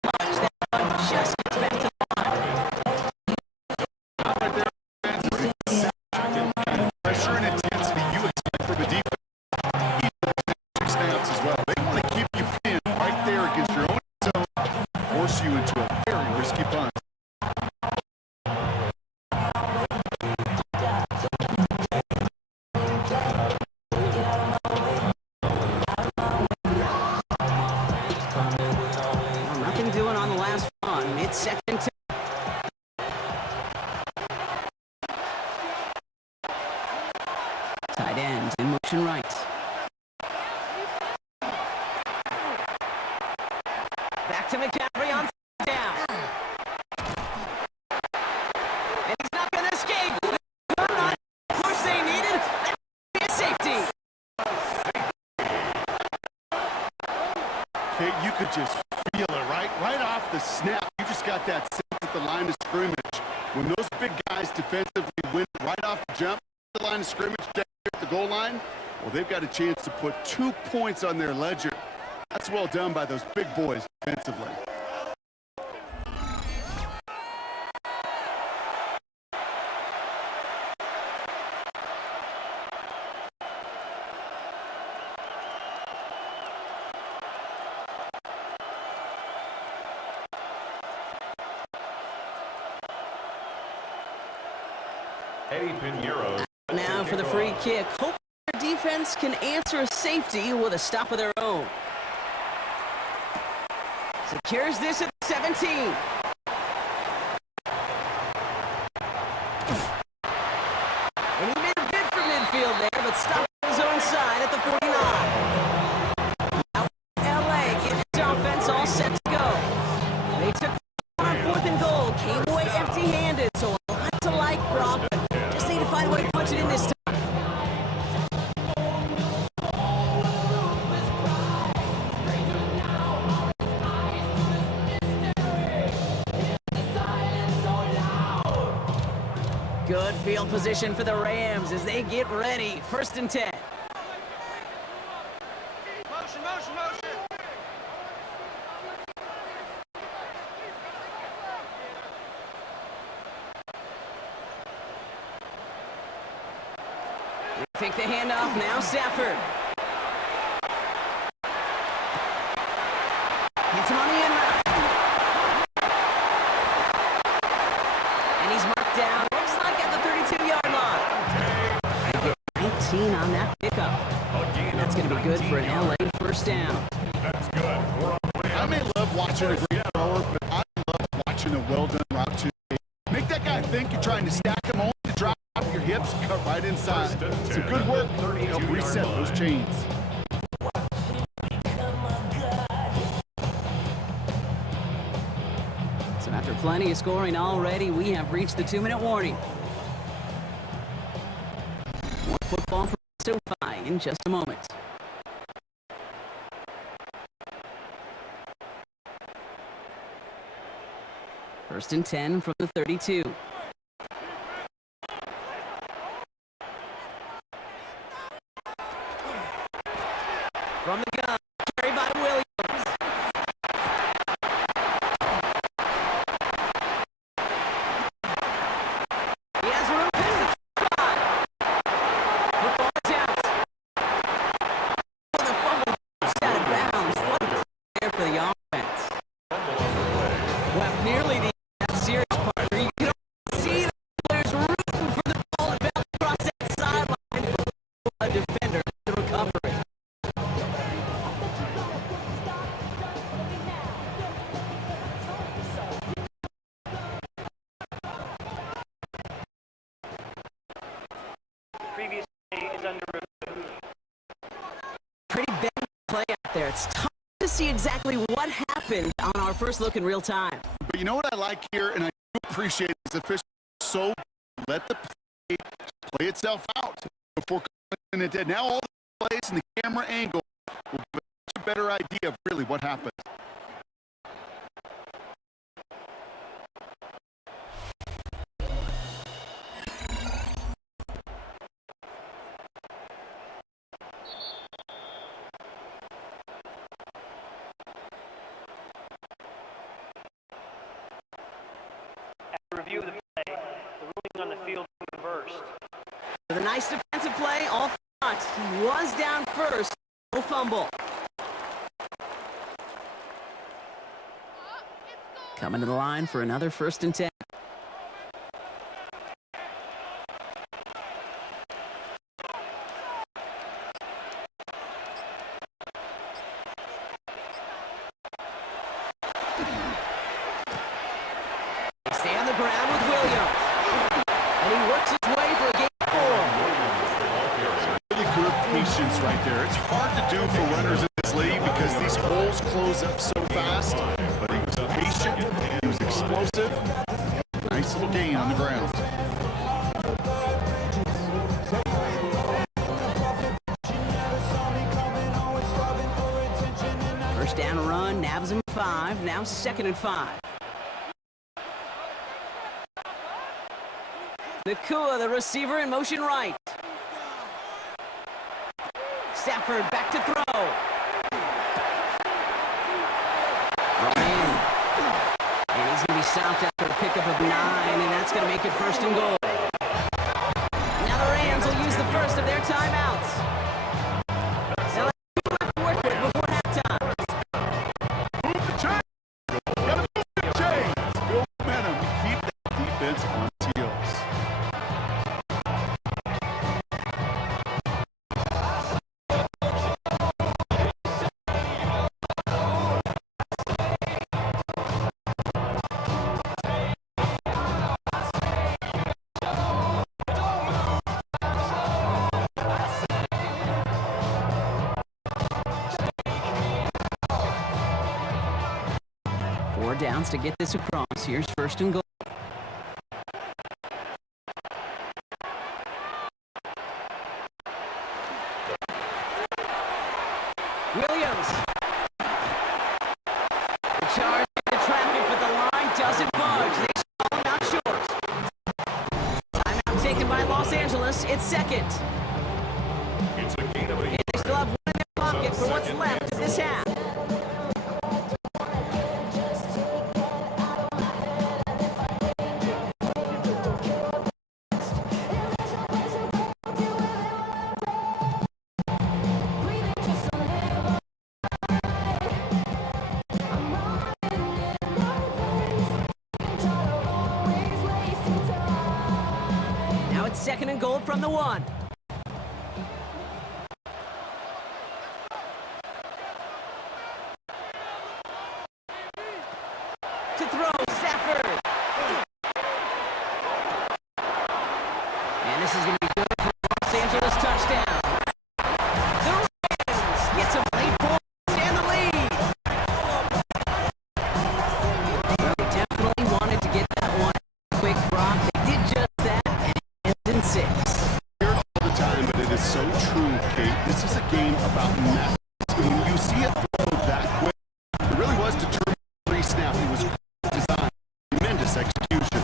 much. That one just gets back to the line. Pressure and intensity you expect from a defense. Snaps as well. They want to keep you pinned right there against your own zone, force you into a very risky punt. Well, nothing doing on the last one. It's 2nd and 10. Tight end in motion right. Back to McCaffrey on down. And he's not going to escape. Of course they needed. That would be a safety. Kate, you could just feel it right off the snap. You just got that sense at the line of scrimmage. When those big guys defensively win right off the jump, the line of scrimmage down here at the goal line, well, they've got a chance to put 2 points on their ledger. That's well done by those big boys defensively. Eddie Pinheiro. Now for the free kick. Hope their defense can answer a safety with a stop of their own. Secures this at 17. And he made a bid for midfield there, but stopped on his own side at the 49. Now LA getting its offense all set to go. They took on 4th and goal, came away empty-handed, so a lot to like, Brock, but just need to find a way to punch it in this time. Good field position for the Rams as they get ready. 1st and 10. Motion, motion, motion. They take the handoff now, Stafford. That's going to be good for an LA first down. That's good. I may love watching a great thrower, but I love watching a well-done route to make that guy think you're trying to stack him, only to drop your hips, cut right inside. Some good work to help reset those chains. So after plenty of scoring already, we have reached the 2-minute warning. More football from SoFi in just a moment. First and 10 from the 32. From the gun, carried by Williams. He has room past the 5. Football is out. Oh, the fumble goes out of bounds. What a player for the offense. Well, nearly the serious partner. You can see the players rooting for the ball and bounce across that sideline. A defender the recovery. Previous play is under review. Pretty big play out there. It's tough to see exactly what happened on our first look in real time. But you know what I like here, and I do appreciate this official, so let the play itself out before calling it dead. Now all the plays and the camera angle will give you a better idea of really what happened. After review of the play, the ruling on the field reversed. With a nice defensive play, all front. He was down first. No fumble. Coming to the line for another first and 10. They stay on the ground with Williams. And he works his way for a gain of 4. Really good patience right there. It's hard to do for runners in this league because these holes close up so fast. But he was patient, he was explosive. Nice little gain on the ground. First down run, nabs him 5. Now 2nd and 5. Nakua, the receiver, in motion right. Stafford back to throw. Ryan. And he's going to be stopped after a pickup of 9, and that's going to make it 1st and goal. Now the Rams will use the first of their timeouts. They'll have 2 left to work with before halftime. Move the chain. Gotta move the chain. Build momentum. Keep that defense on its heels. Four downs to get this across. Here's 1st and goal. Williams. The charge into traffic, but the line doesn't budge. They stall him out short. Timeout taken by Los Angeles. It's 2nd. It's a gain of a And they still have 1 in their pocket for what's left of this half. Now it's 2nd and goal from the 1. To throw, Stafford. And this is going to be good for Los Angeles touchdown. The Rams get some late points and the lead. Well, they definitely wanted to get that one quick, Brock. They did just that, and it ends in 6. I hear it all the time, but it is so true, Kate. This is a game about methods. When you see it throw that quick, it really was determined pre-snap. It was designed. Tremendous execution.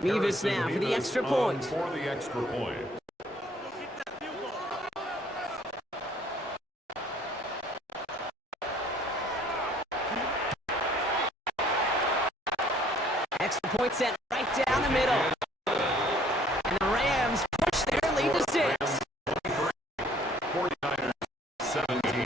Mevis now for the extra point. For the extra point. Extra point sent right down the middle. And the Rams push their lead to 6. 49ers 17.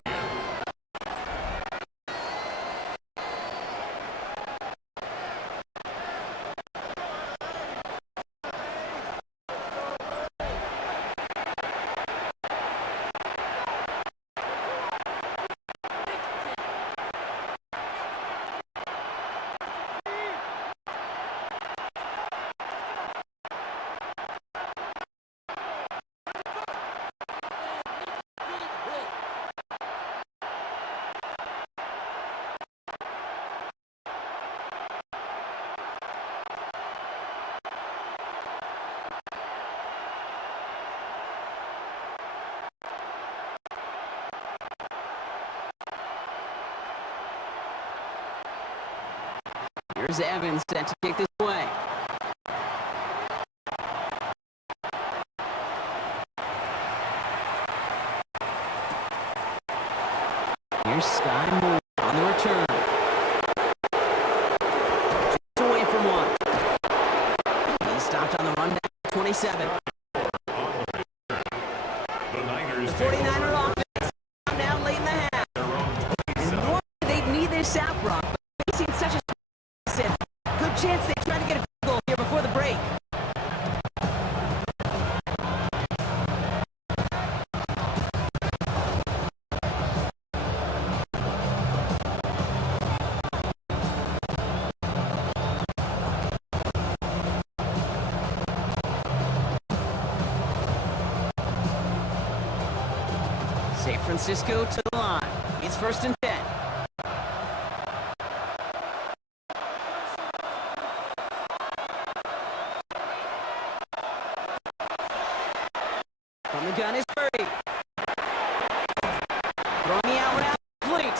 Here's Evans set to kick this away. Here's Sky Moore on the return. Just away from one. He stopped on the run back to 27. The Niners. The 49er offense come down late in the half. And normally they'd need this out, Brock, but facing such a good chance they try to get a field goal here before the break. San Francisco to the line. It's 1st and 10. From the gun is Murray. Throwing the out route complete.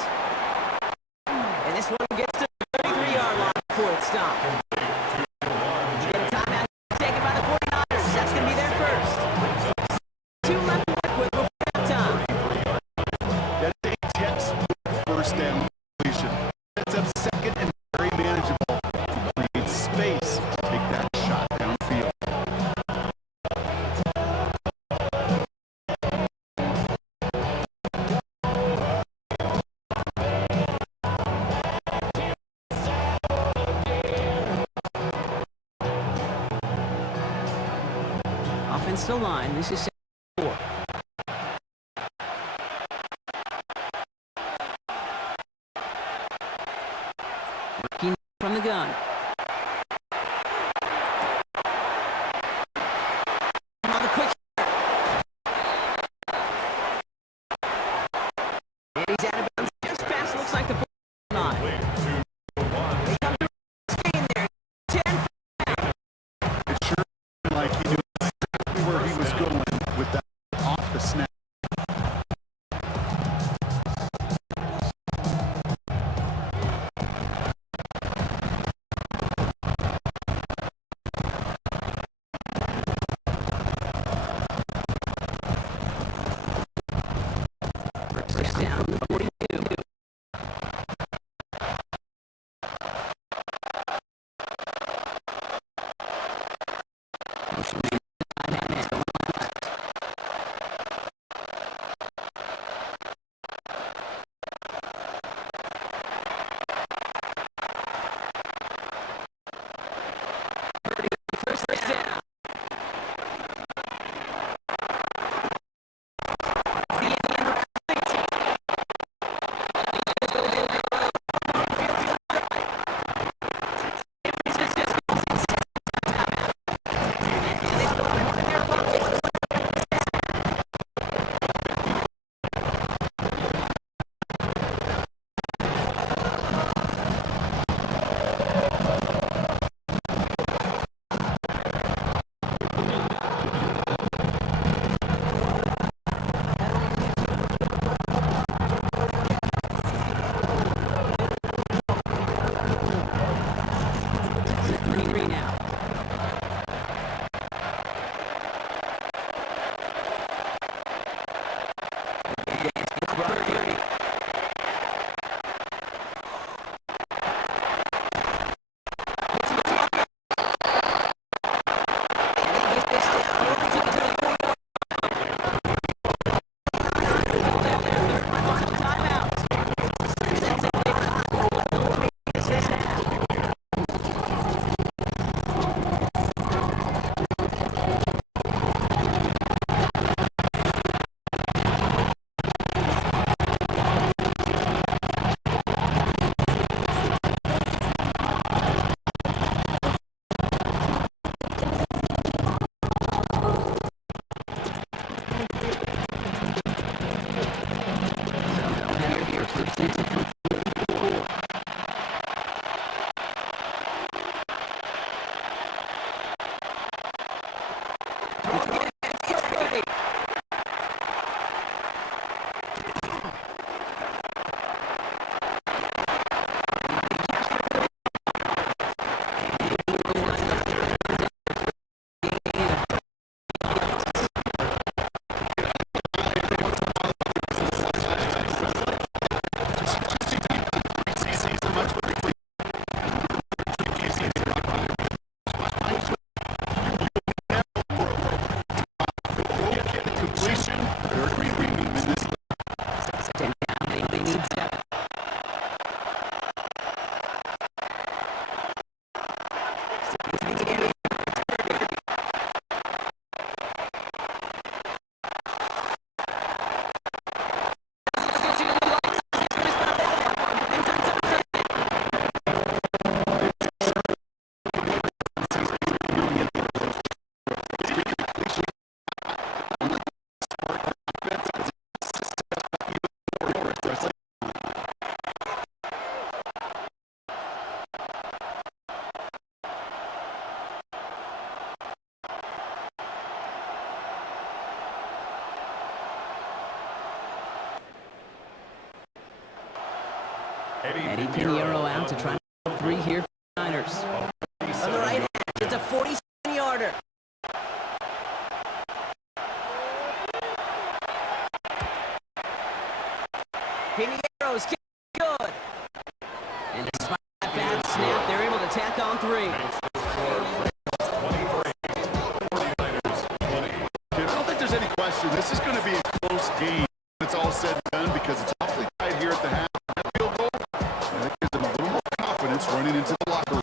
And this one gets to the 33-yard line before it stopped. Get a timeout taken by the 49ers. That's going to be their first. 2 left to work with before halftime. That is a textbook first down completion. That's up second and very manageable. Create space to take that shot downfield. Offensive line. This is 4. Working from the gun. On the quick. And he's out of bounds. Just pass looks like the 49. They come to gain there. 10. It sure seemed like he knew exactly where he was going with that off the snap. Eddie Pinheiro out to try to 3 here for the Niners. On the right hand, it's a 47-yarder. Pinheiro's kick good. And despite that bad snap, they're able to tack on 3. I don't think there's any question. This is going to be a close game when it's all said and done because it's awfully tight here at the half. That field goal, I think gives them a little more confidence running into the locker room.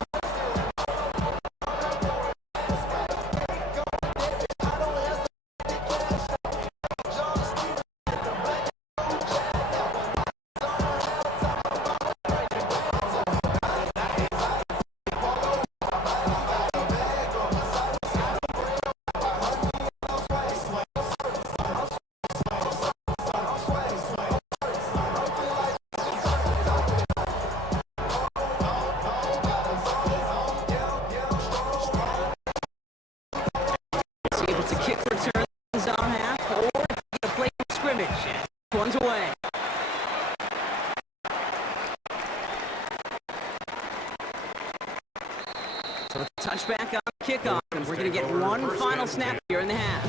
Touchback on kickoff, and we're going to get one final snap here in the half.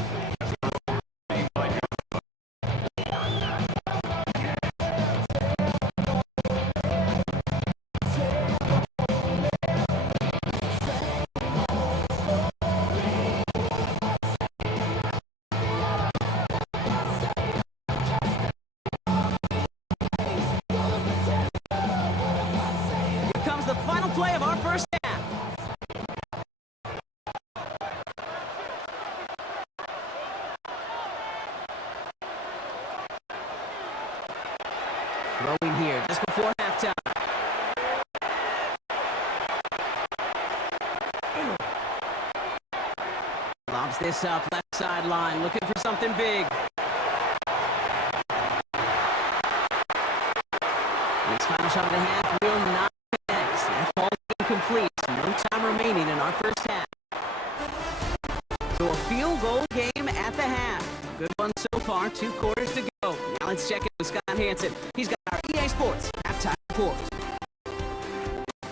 Here comes the final play of our first half. Throwing here just before halftime. Lobs this up left sideline, looking for something big. And his final shot of the half will not connect. That ball incomplete. No time remaining in our first half. So a field goal game at the half. Good one so far, 2 quarters to go. Now let's check in with Scott Hansen. He's got our EA Sports halftime report.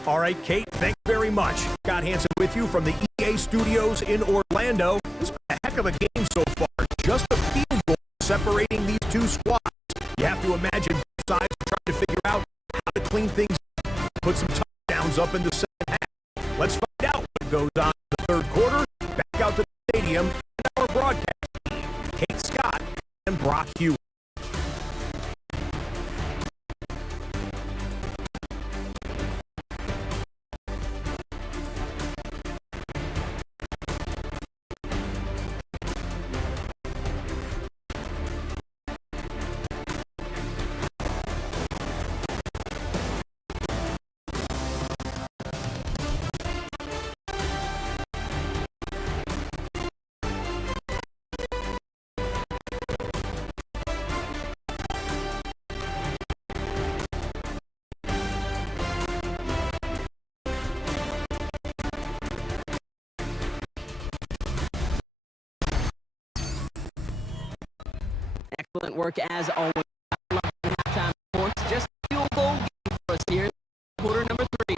All right, Kate, thanks very much. Scott Hansen with you from the EA Studios in Orlando. It's been a heck of a game so far. Just a field goal separating these 2 squads. You have to imagine both sides are trying to figure out how to clean things up, put some touchdowns up in the second half. Let's find out what goes on in the third quarter. Back out to the stadium and our broadcast team, Kate Scott and Brock Hughes. Excellent work as always. Halftime reports. Just a field goal game for us here in quarter number 3.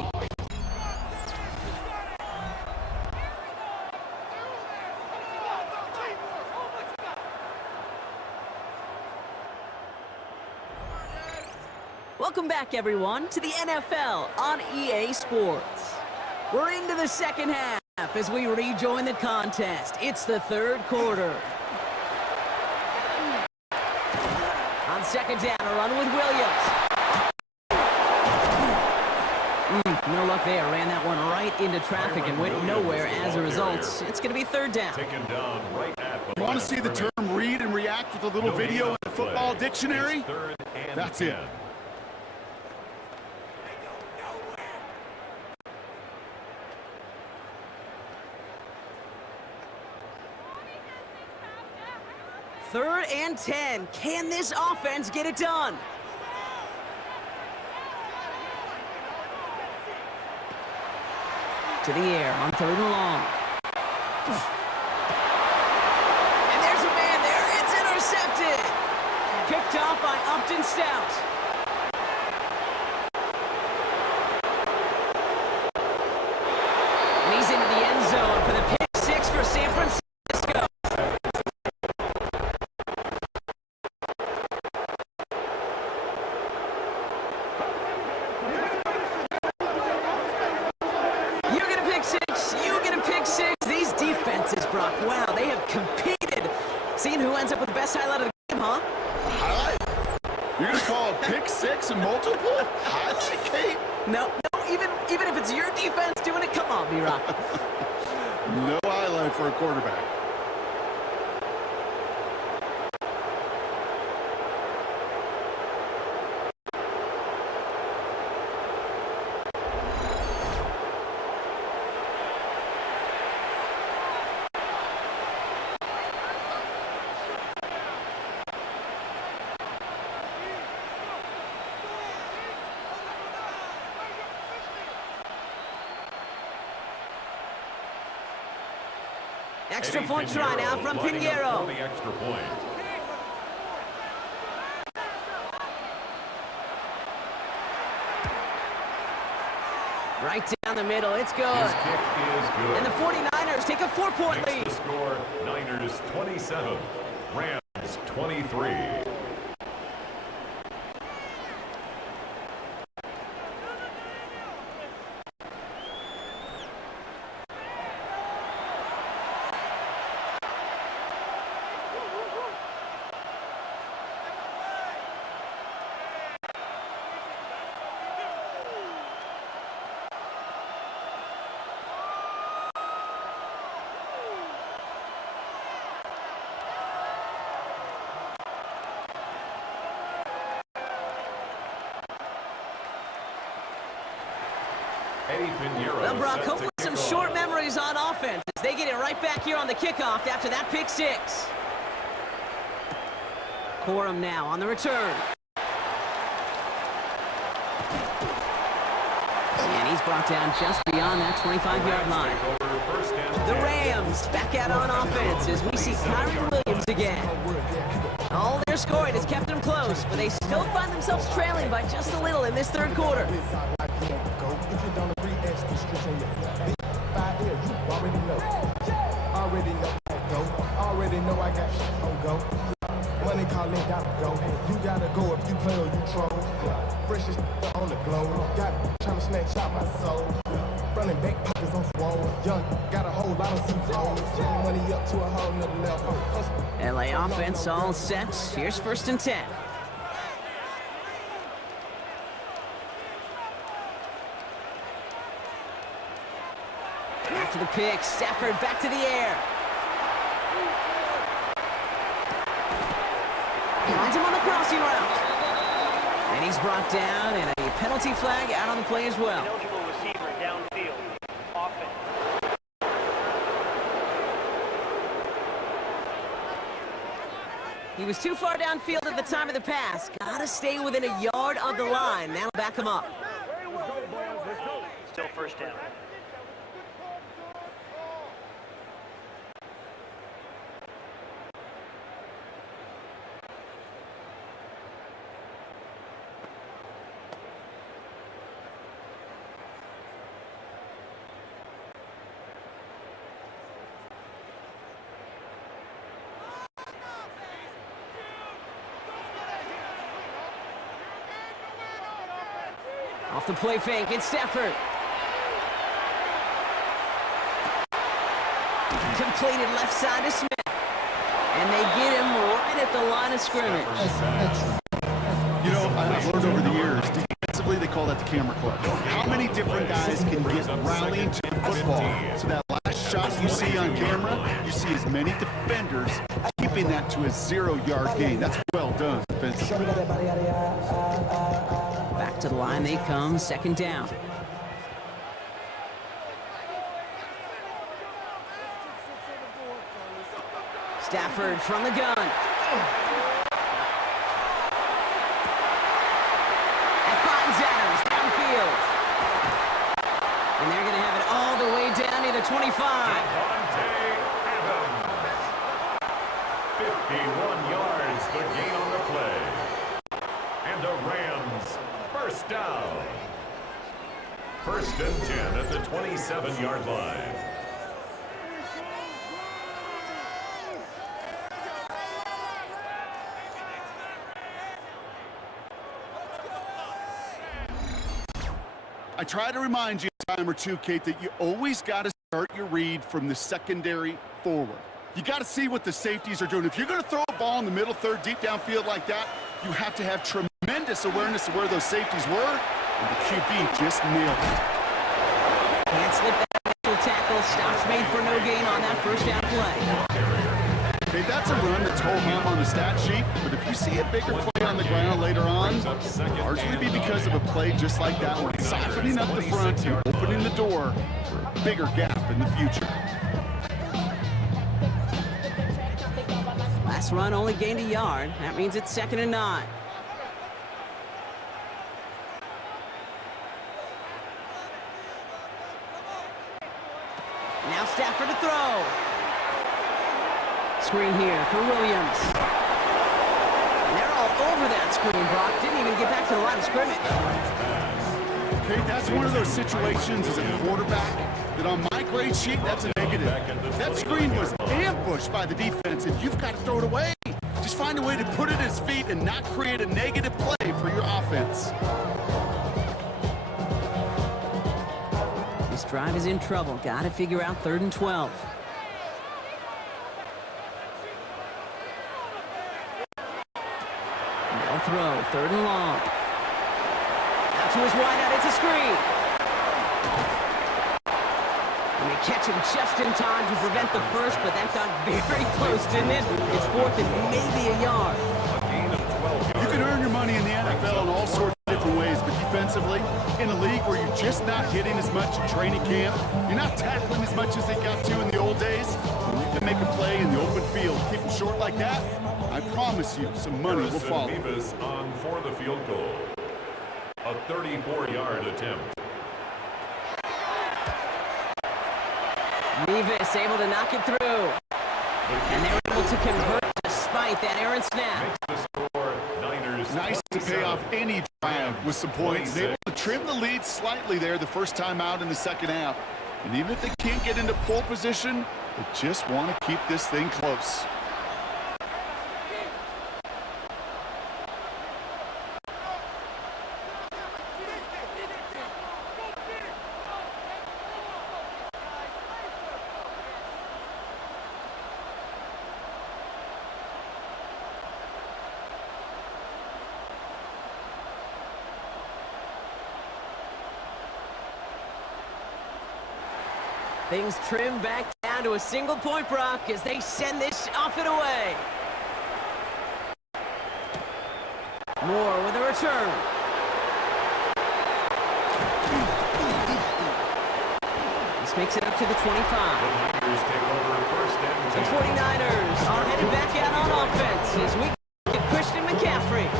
Welcome back, everyone, to the NFL on EA Sports. We're into the second half as we rejoin the contest. It's the third quarter. On second down, a run with Williams. No luck there. Ran that one right into traffic and went nowhere as a result. It's going to be third down. Taken down right at the You want to see the term read and react with a little video in the football dictionary? That's it. Third and 10. Can this offense get it done? To the air on 3rd and long. And there's a man there. It's intercepted. Picked off by Upton Stout. best highlight of the game, huh? Highlight? You're going to call a pick six and multiple? Highlight, Kate? No, even if it's your defense doing it, come on, B-Rock. No highlight for a quarterback. Extra point try now from Pinheiro. The extra point. Right down the middle, it's good. His kick is good. And the 49ers take a 4-point lead. Makes the score Niners 27, Rams 23. Well, Brock, hopefully some short memories on offense as they get it right back here on the kickoff after that pick six. Corum now on the return. And he's brought down just beyond that 25-yard line. The Rams back out on offense as we see Kyron Williams again. All their scoring has kept them close, but they still find themselves trailing by just a little in this third quarter. Already know I got shit on go. Money calling, gotta go. You gotta go if you play or you troll. Freshest on the glow. Got trying to snatch out my soul. Running back pockets on swole. Young, got a whole lot of suits on. Turning money up to a whole nother level. LA offense all set. Here's 1st and 10. After the pick, Stafford back to the air. Finds him on the crossing route. And he's brought down, and a penalty flag out on the play as well. Eligible receiver downfield. Offense. He was too far downfield at the time of the pass. Gotta stay within a yard of the line. That'll back him up. Still first down. Off the play fake, it's Stafford. Completed left side to Smith. And they get him right at the line of scrimmage. You know, I've learned over the years, defensively they call that the camera clutch. How many different guys can get rallying to the football? So that last shot you see on camera, you see as many defenders keeping that to a 0-yard gain. That's well done defensively. Back to the line they come, 2nd down. Stafford from the gun. And finds Adams downfield. And they're going to have it all the way down near the 25. 51 yards, the gain on the play. And the Rams, first down. 1st and 10 at the 27-yard line. I try to remind you a time or two, Kate, that you always got to start your read from the secondary forward. You got to see what the safeties are doing. If you're going to throw a ball in the middle third, deep downfield like that, you have to have tremendous awareness of where those safeties were, and the QB just nailed it. Can't slip that initial tackle. Stops made for no gain on that first down play. Okay, that's a run that's ho-hum on the stat sheet, but if you see a bigger play on the ground later on, largely be because of a play just like that one, softening up the front and opening the door for a bigger gap in the future. Last run only gained a yard. That means it's 2nd and 9. Now Stafford to throw. Screen here for Williams. And they're all over that screen, Brock. Didn't even get back to the line of scrimmage. Okay, that's one of those situations as a quarterback that on my grade sheet, that's a negative. That screen was ambushed by the defense, and you've got to throw it away. Just find a way to put it at his feet and not create a negative play for your offense. This drive is in trouble. Got to figure out 3rd and 12. No throw. 3rd and long. Out to his wideout. It's a screen. And they catch him just in time to prevent the first, but that got very close, didn't it? It's 4th and maybe a yard. You can earn your money in the NFL in all sorts of different ways, but defensively, in a league where you're just not hitting as much in training camp, you're not tackling as much as they got to in the old days, when you can make a play in the open field, keep them short like that, I promise you some money will follow. Davis on for the field goal. A 34-yard attempt. Nevis able to knock it through. And they're able to convert despite that errant snap. Nice to pay off any drive with some points. Able to trim the lead slightly there the first time out in the second half. And even if they can't get into pole position, they just want to keep this thing close. Things trim back down to a single point, Brock, as they send this off and away. Moore with a return. This makes it up to the 25. The 49ers are headed back out on offense as we get Christian McCaffrey.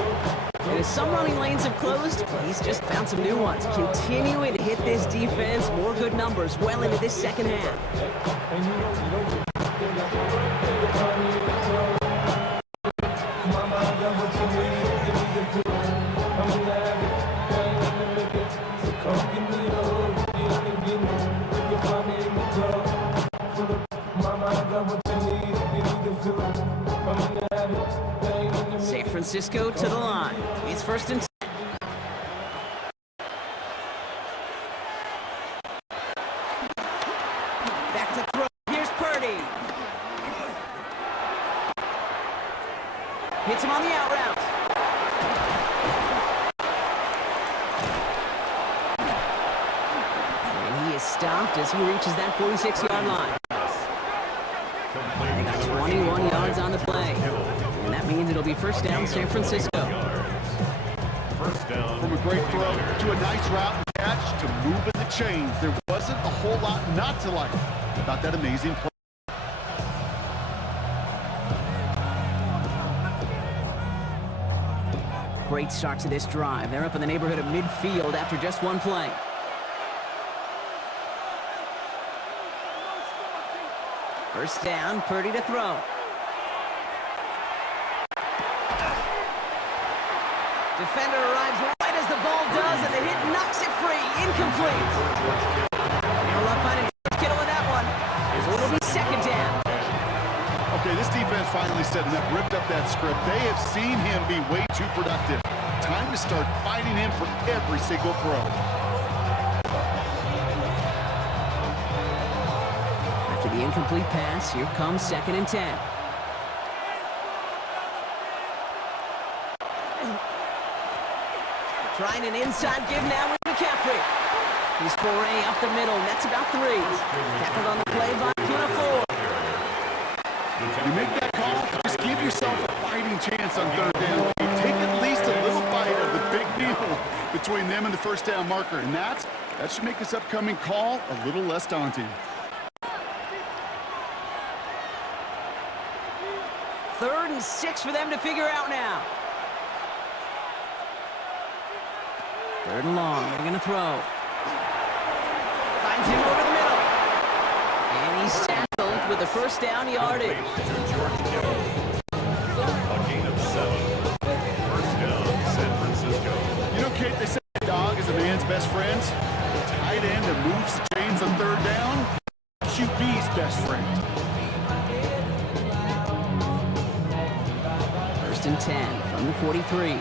And as some running lanes have closed, he's just found some new ones. Continuing to hit this defense, more good numbers well into this second half. San Francisco to the line. It's 1st and 10. Back to throw. Here's Purdy. Hits him on the out route. And he is stopped as he reaches that 46-yard line. They got 21 yards on the play. And that means it'll be 1st down, San Francisco. From a great throw to a nice route and catch to moving the chains. There wasn't a whole lot not to like about that amazing play. Great start to this drive. They're up in the neighborhood of midfield after just one play. First down, Purdy to throw. Defender arrives right as the ball does, and the hit knocks it free. Incomplete. They'll up finding Kittle in that one. So it'll be 2nd down. Okay, this defense finally set enough, ripped up that script. They have seen him be way too productive. Time to start fighting him for every single throw. After the incomplete pass. Here comes 2nd and 10. Trying an inside give now with McCaffrey. He's foray up the middle. That's about 3. Tackled on the play by Ford. You make that call, just give yourself a fighting chance on 3rd down. You take at least a little bite of the big deal between them and the 1st down marker, and that should make this upcoming call a little less daunting. 3rd and 6 for them to figure out now. 3rd and long. They're going to throw. Finds him over the middle. And he's tackled with the 1st down yardage. A gain of 7. 1st down, San Francisco. You know, Kate, they say a dog is a man's best friend. The tight end that moves the chains on 3rd down, QB's best friend. 1st and 10 from the 43.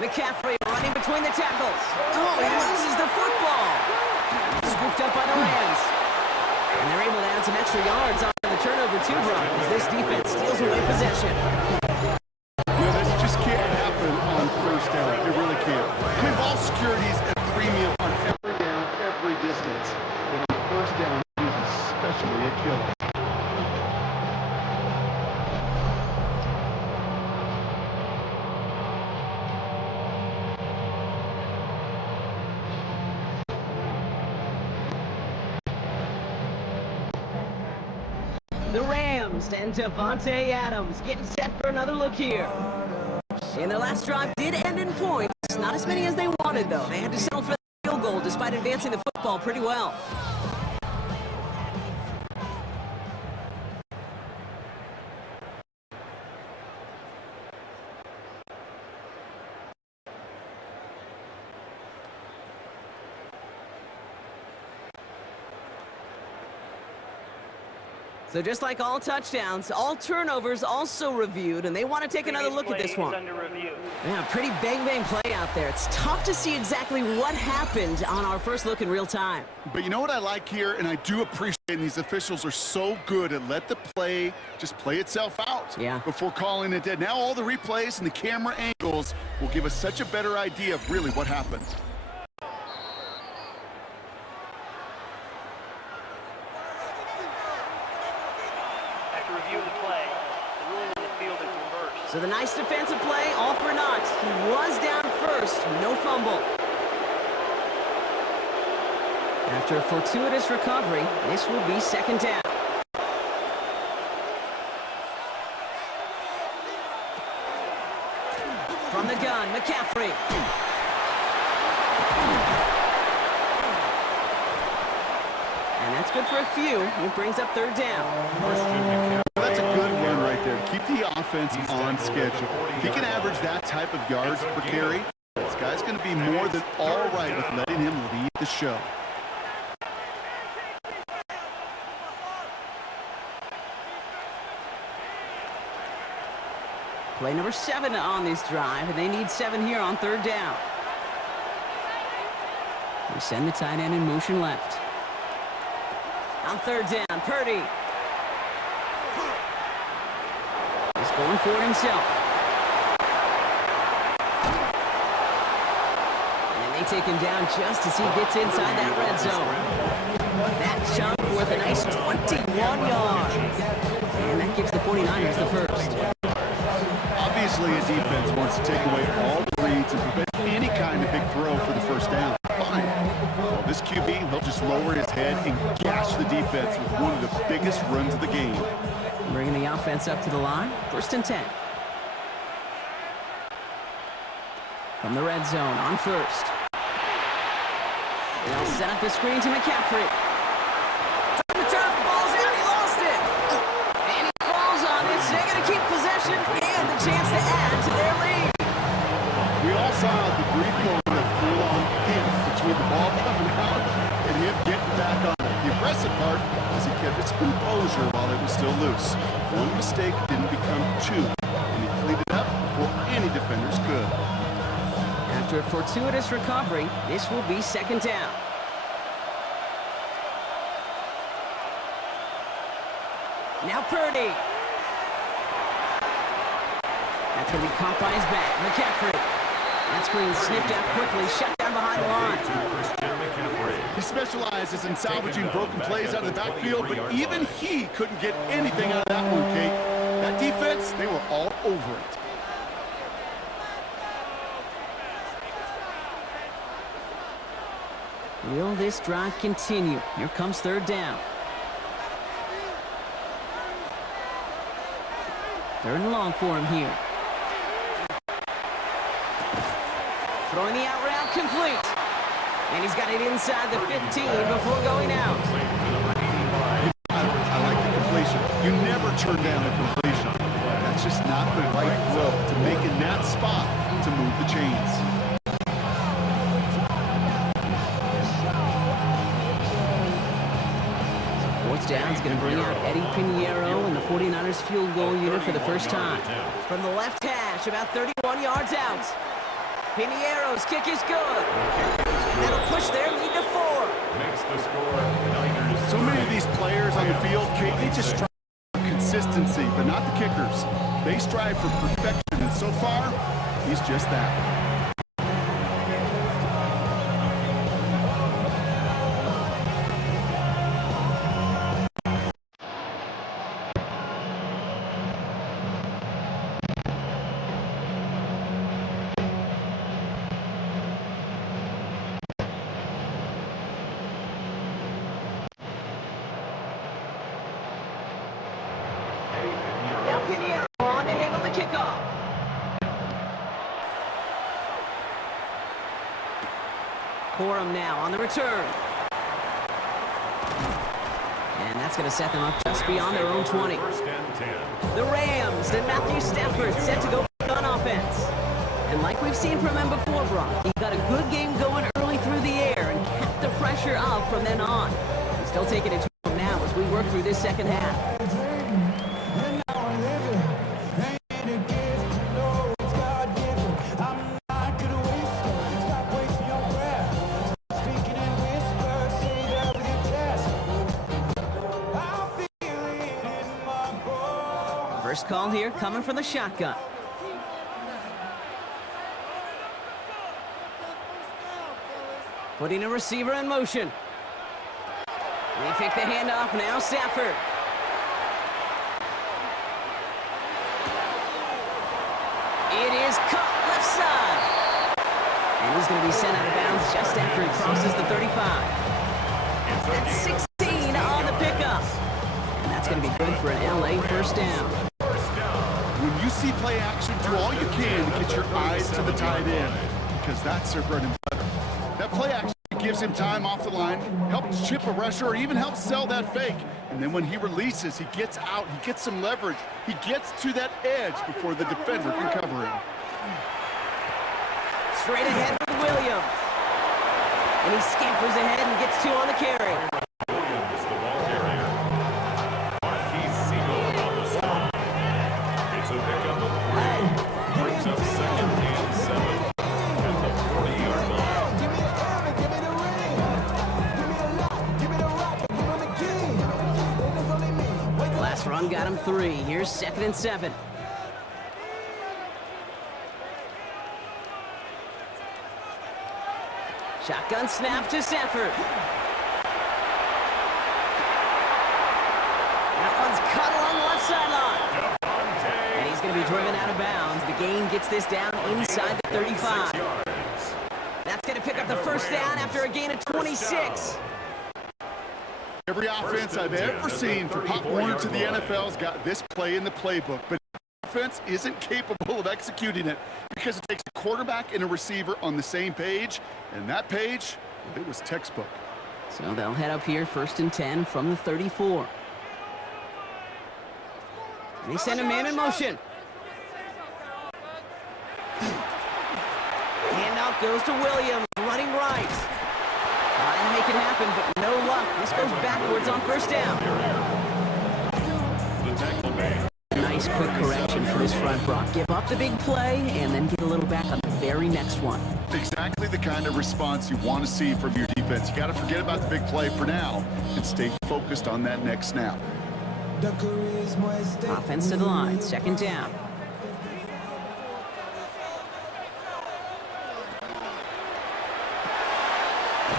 McCaffrey running between the tackles. Oh, he loses the football. It's scooped up by the Rams. And they're able to add some extra yards on the turnover too, Brock, as this defense steals away possession. You know, this just can't happen on 1st down. It really can't. I mean, ball security is a premium on every down, every distance. And on 1st down is especially a killer. The Rams and Devontae Adams getting set for another look here. And their last drive did end in points. Not as many as they wanted, though. They had to settle for the field goal despite advancing the football pretty well. So just like all touchdowns, all turnovers also reviewed, and they want to take another look at this one. Yeah, pretty bang-bang play out there. It's tough to see exactly what happened on our first look in real time. But you know what I like here, and I do appreciate, and these officials are so good at let the play just play itself out before calling it dead. Now all the replays and the camera angles will give us such a better idea of really what happened. So the nice defensive play, all for naught. He was down first, no fumble. After a fortuitous recovery, this will be 2nd down. From the gun, McCaffrey. And that's good for a few. It brings up 3rd down. That's a good run right there. Keep the offense on schedule. If he can average that type of yards per carry, this guy's going to be more than all right with letting him lead the show. Play number 7 on this drive, and they need 7 here on 3rd down. They send the tight end in motion left. On 3rd down, Purdy. He's going for it himself. And they take him down just as he gets inside that red zone. That chunk worth a nice 21 yards. And that gives the 49ers the first. Obviously, a defense wants to take away all the reads and prevent any kind of big throw for the 1st down. Fine. Well, this QB, he'll just lower his head and gash the defense with one of the biggest runs of the game. Bringing the offense up to the line, 1st and 10. From the red zone on 1st. They'll set up the screen to McCaffrey. Trying to turf, the ball's out, he lost it. And he falls on it, so they're going to keep possession and the chance to add to their lead. We all saw the brief moment of full-on hit between the ball coming out and him getting back on it. The impressive part is he kept his composure while it was still loose. One mistake didn't become 2, and he cleaned it up before any defenders could. After after a fortuitous recovery, this will be second down. Now Purdy. That's going to be caught by his back. McCaffrey. That screen sniffed out quickly, shut down behind the line. He specializes in salvaging broken plays out of the backfield, but even he couldn't get anything out of that one, Kate. That defense, they were all over it. Will this drive continue? Here comes third down. Third and long for him here. Throwing the out route complete. And he's got it inside the 15 before going out. I like the completion. You never turn down a completion. That's just not the right throw to make in that spot to move the chains. Fourth down is going to bring out Eddie Pinheiro and the 49ers field goal unit for the first time. From the left hash, about 31 yards out. Pinheiro's kick is good. That'll push their lead to 4. Makes the score Niners. So many of these players on the field, Kate, they just strive for consistency, but not the kickers. They strive for perfection, and so far, he's just that. On to handle the kickoff. Corum now on the return. And that's going to set them up just beyond their own 20. First and 10. The Rams and Matthew Stafford set to go on offense. And like we've seen from him before, Brock, he got a good game going early through the air and kept the pressure up from then on. He's still taking it to him now as we work through this second half. First call here coming from the shotgun. Putting a receiver in motion. They take the handoff now, Stafford. It is caught left side. And he's going to be sent out of bounds just after he crosses the 35. That's 16 on the pickup. And that's going to be good for an LA first down. When you see play action, do all you can to get your eyes to the tight end, because that's their bread and butter. That play action gives him time off the line, helps chip a rusher, or even helps sell that fake. And then when he releases, he gets out, he gets some leverage. He gets to that edge before the defender can cover him. Straight ahead with Williams. And he scampers ahead and gets 2 on the carry. Williams, the ball carrier. On the stop. It's a pickup of 3. Brings up second and 7 at the 40-yard line. Give me the hammer, give me the ring. Give me the lock, give me the rock, give me the key. There's only me. Last run got him 3. Here's second and 7. Shotgun snap to Stafford. That one's cut along the left sideline. And he's going to be driven out of bounds. The gain gets this down inside the 35. That's going to pick up the first down after a gain of 26. Every offense I've ever seen for Pop Warner to the NFL's got this play in the playbook, but offense isn't capable of executing it because it takes a quarterback and a receiver on the same page, and that page, it was textbook. So they'll head up here, first and 10 from the 34. They send a man in motion. Handoff goes to Williams, running right. Trying to make it happen, but no luck. This goes backwards on first down. Nice quick correction for this front, Brock. Give up the big play and then get a little back on the very next one. Exactly the kind of response you want to see from your defense. You got to forget about the big play for now and stay focused on that next snap. Offense to the line, second down.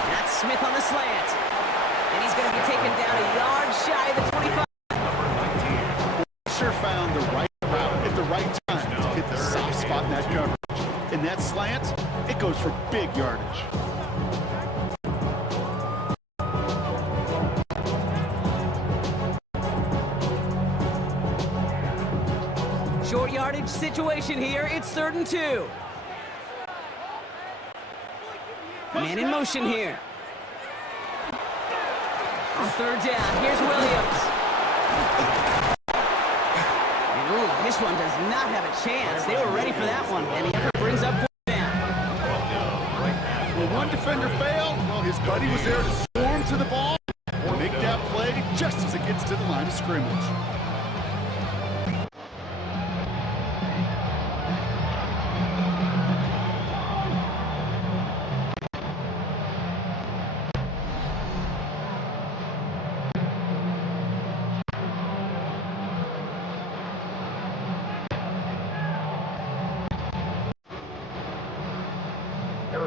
That's Smith on the slant. And he's going to be taken down a yard shy of the 25. Sure found the right route at the right time to hit the soft spot in that coverage. And that slant, it goes for big yardage. Short yardage situation here. It's 3rd and 2. Man in motion here. On 3rd down, here's Williams. And ooh, this one does not have a chance. They were ready for that one, and the effort brings up 4th down. Well, one defender failed. Well, his buddy was there to swarm to the ball or make that play just as it gets to the line of scrimmage.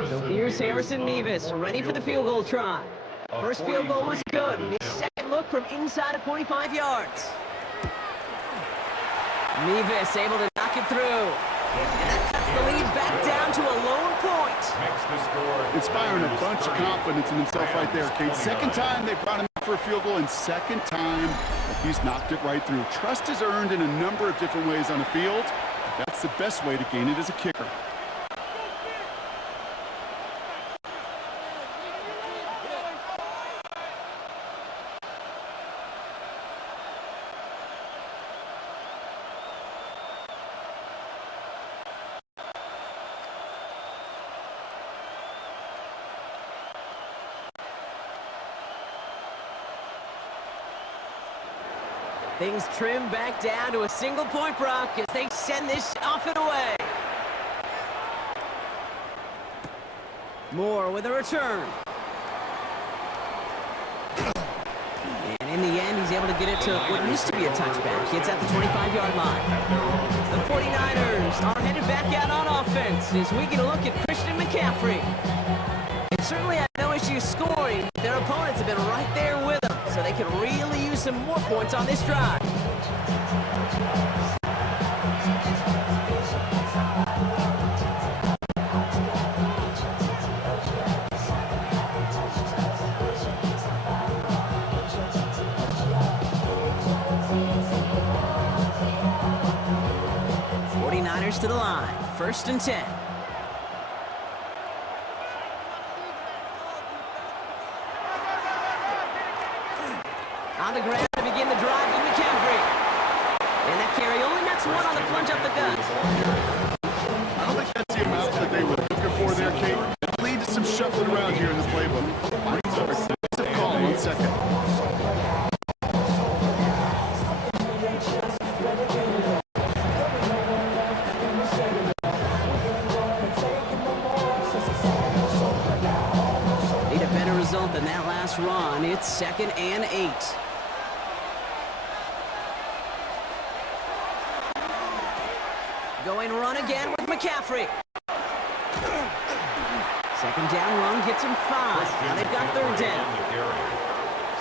So here's Harrison Mevis, ready for the field goal try. First field goal was good. His second look from inside of 45 yards. Mevis able to knock it through. And that cuts the lead back down to a lone point. Inspiring a bunch of confidence in himself right there, Kate. Second time they brought him in for a field goal, and second time he's knocked it right through. Trust is earned in a number of different ways on the field. That's the best way to gain it as a kicker. Things trim back down to a single point, Brock, as they send this off and away. Moore with a return. And in the end, he's able to get it to what used to be a touchback. It's at the 25-yard line. The 49ers are headed back out on offense as we get a look at Christian McCaffrey. They certainly had no issue scoring. Their opponents have been right there with them, so they could really use some more points on this drive. To the line, 1st and 10. On the ground to begin the drive with McCaffrey. And that carry only nets one on the plunge up the gut. I don't think that's the amount that they were looking for there, Kate. It lead to some shuffling around here in the playbook. Aggressive call on second. Than that last run. It's 2nd and 8. Going run again with McCaffrey. Second down run gets him 5. Now they've got 3rd down.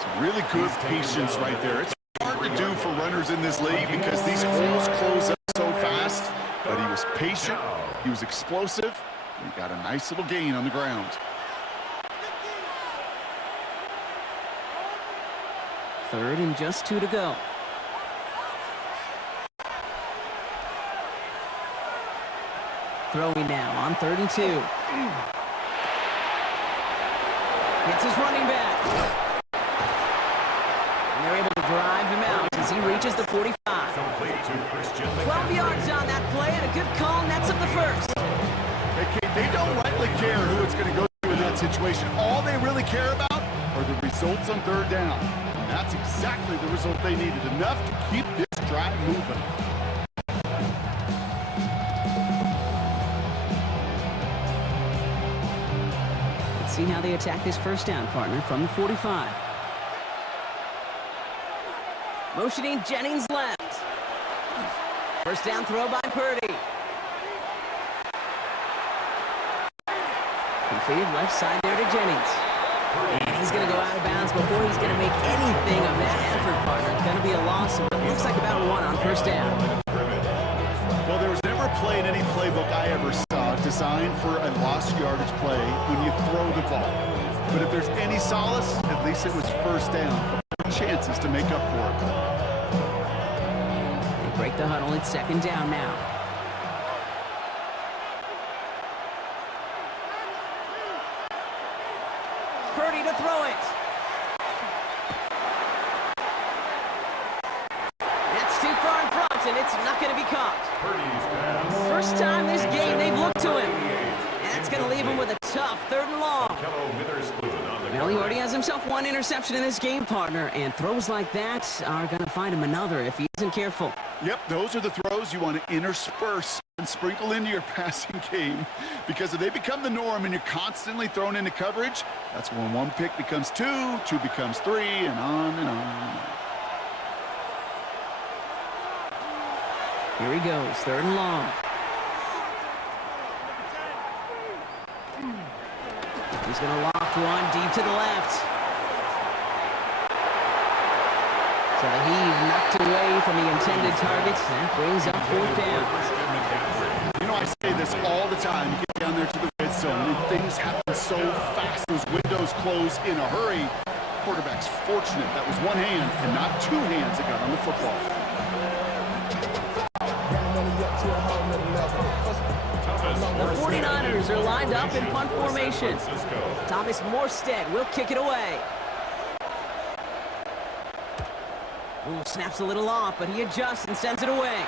Some really good patience right there. It's hard to do for runners in this league because these holes close up so fast. But he was patient, he was explosive, and he got a nice little gain on the ground. 3rd and just 2 to go. Throwing now on 3rd and 2. It's his running back. And they're able to drive him out as he reaches the 45. 12 yards on that play and a good call nets up the first. Hey, Kate, they don't rightly care who it's going to go to in that situation. All they really care about are the results on 3rd down. That's exactly the result they needed, enough to keep this drive moving. see how they attack this first down, partner, from the 45. Motioning Jennings left. First down throw by Purdy. Completed left side there to Jennings. And he's going to go out of bounds before he's going to make anything of that effort, partner. Going to be a loss of what looks like about 1 on first down. Well, there was never a play in any playbook I ever saw designed for a lost yardage play when you throw the ball. But if there's any solace, at least it was first down. Chances to make up for it. They break the huddle. It's second down now. Purdy to throw it. That's too far in front, and it's not going to be caught. First time this game they've looked to him. And that's going to leave him with a tough 3rd and long. Well, he already has himself 1 interception in this game, partner, and throws like that are going to find him another if he isn't careful. Yep, those are the throws you want to intersperse and sprinkle into your passing game, because if they become the norm and you're constantly thrown into coverage, that's when 1 pick becomes 2, 2 becomes 3, and on and on. Here he goes, 3rd and long. He's going to loft 1 deep to the left. So the heave knocked away from the intended target. That brings up 4th down. You know, I say this all the time. You get down there to the red zone, and things happen so fast. Those windows close in a hurry. Quarterback's fortunate that was 1 hand and not 2 hands that got on the football. The 49ers are lined up in punt formation. Thomas Morstead will kick it away. Ooh, snaps a little off, but he adjusts and sends it away.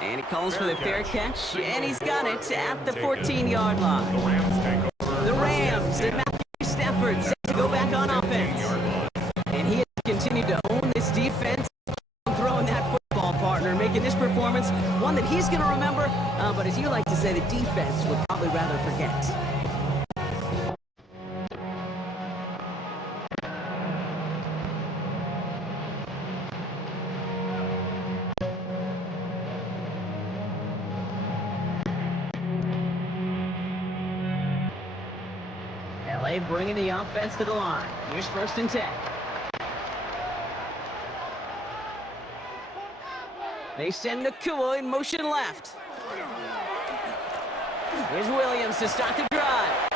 And he calls for the fair catch, and he's got it at the 14-yard line. The Rams and Matthew Stafford set to go back on offense. And he has continued to own this defense, throwing that football, partner, making this performance one that he's going to remember, but as you like to say, the defense would probably rather forget. LA bringing the offense to the line. Here's 1st and 10. They send Nakua in motion left. Here's Williams to start the drive.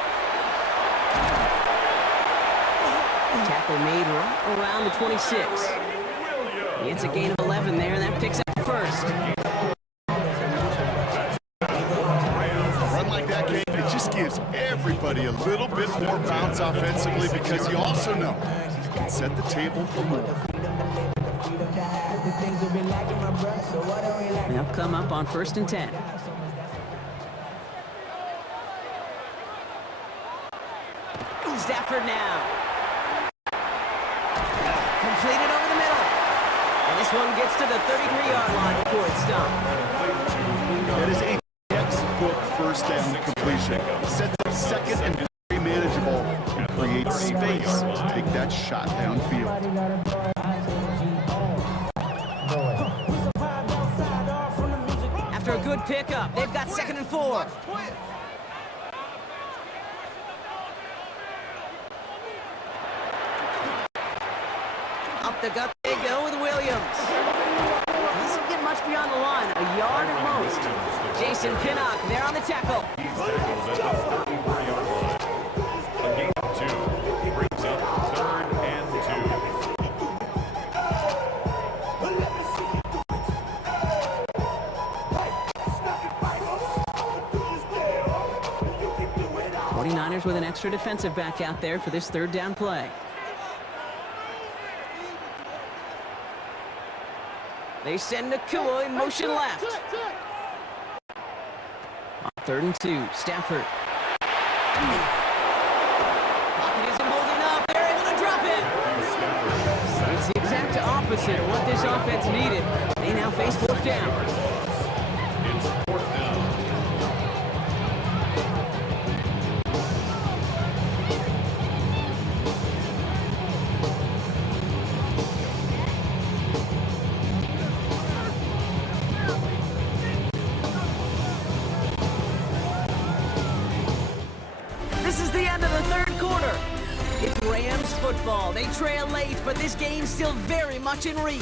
Tackle made right around the 26. It's a gain of 11 there, and that picks up 1st. A run like that, Kate, it just gives everybody a little bit more bounce offensively, because you also know you can set the table for more. They'll come up on 1st and 10. Stafford now. Completed over the middle. And this one gets to the 33-yard line before it's stopped. That is a textbook first down completion. Sets up 2nd and very manageable and creates space to take that shot downfield. After a good pickup, they've got 2nd and 4. Up the gut they go with Williams. Doesn't get much beyond the line, a yard at most. Jason Pinnock there on the tackle. A gain of 2 brings up 3rd and 2. 49ers with an extra defensive back out there for this 3rd down play. They send Nakua in motion left. On 3rd and 2, Stafford. Pocket isn't holding up. They're able to drop it. It's the exact opposite of what this offense needed. They now face 4th down. It's 4th down. It's Rams football. They trail late, but this game's still very much in reach.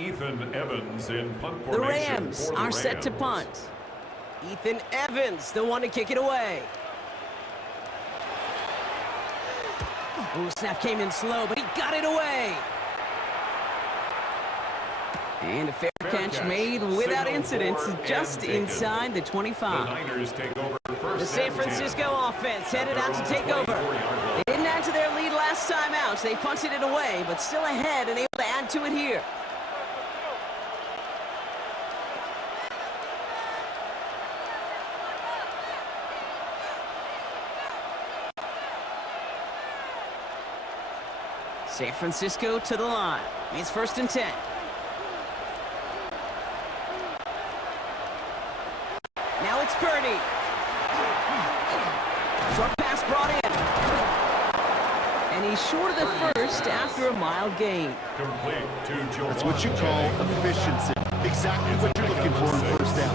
Ethan Evans in punt The formation. Rams are set to punt. Ethan Evans, the one to kick it away. Ooh, snap came in slow, but he got it away. And a fair catch made without incident, just inside the 25. The Niners take over first The San and 10. Francisco offense headed out to take over. They didn't add to their lead last time out, so they punted it away, but still ahead and able to add to it here. San Francisco to the line. It's 1st and 10. Now it's Purdy. Short pass brought in. And he's short of the first after a mild gain. Complete to Joe. That's what you call efficiency. Exactly what you're looking for in first down.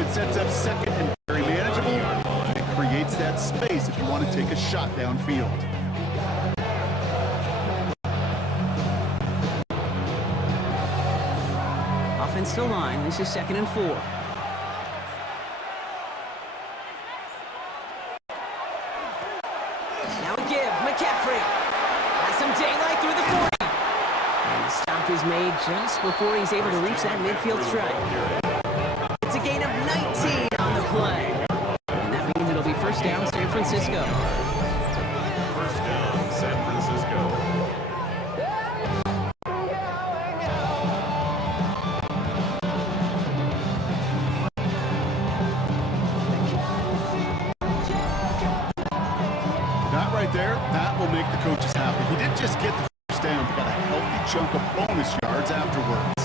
It sets up second and very manageable. And it creates that space if you want to take a shot downfield. Offensive line, this is 2nd and 4. Now a give, McCaffrey has some daylight through the 40. And the stop is made just before he's able to reach that midfield strike. It's a gain of 19 on the play. And that means it'll be 1st down, San Francisco. 1st down, San Francisco. Right there, that will make the coaches happy. He didn't just get the first down, but got a healthy chunk of bonus yards afterwards.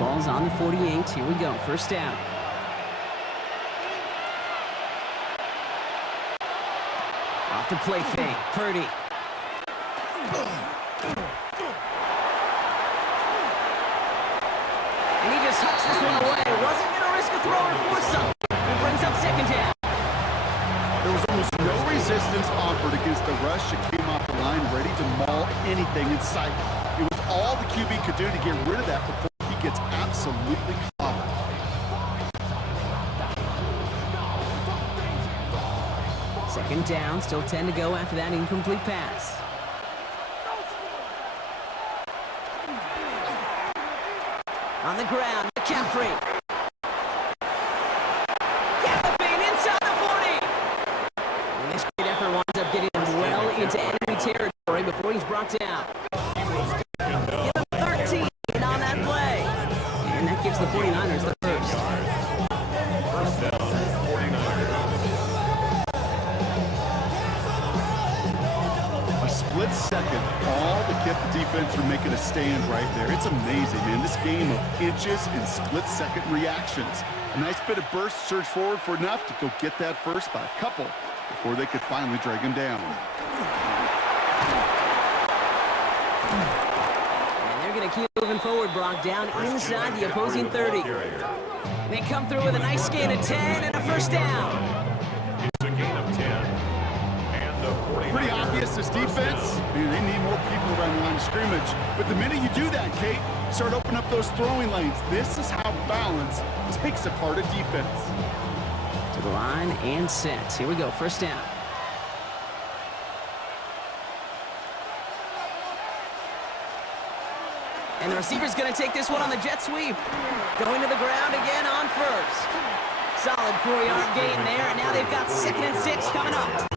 Ball's on the 48. Here we go. 1st down. Off the play fake. Purdy. And he just hucks this one away. Wasn't going to risk a throw or force something. Brings up 2nd down. There was almost no resistance offered against the rush that came off the line, ready to maul anything in sight. It was all the QB could do to get rid of that before he gets absolutely clobbered. Second down, still 10 to go after that incomplete pass. On the ground, McCaffrey. Getting him well into enemy territory before he's brought down. Give him 13 on that play. And that gives the 49ers the first. 1st down, 49ers. A split second, all to keep the defense from making a stand right there. It's amazing, man. This game of inches and split-second reactions. A nice bit of burst, surge forward for enough to go get that first by a couple before they could finally drag him down. And they're going to keep moving forward, Brock, down inside the opposing 30. They come through with a nice gain of 10 and a 1st down. It's a gain of 10. And the 49ers. Pretty obvious, this defense, they need more people around the line of scrimmage. But the minute you do that, Kate, start opening up those throwing lanes. This is how balance takes apart a defense. To the line and set. Here we go. 1st down. And the receiver's going to take this one on the jet sweep. Going to the ground again on 1st. Solid 4-yard gain there, and now they've got 2nd and 6 coming up.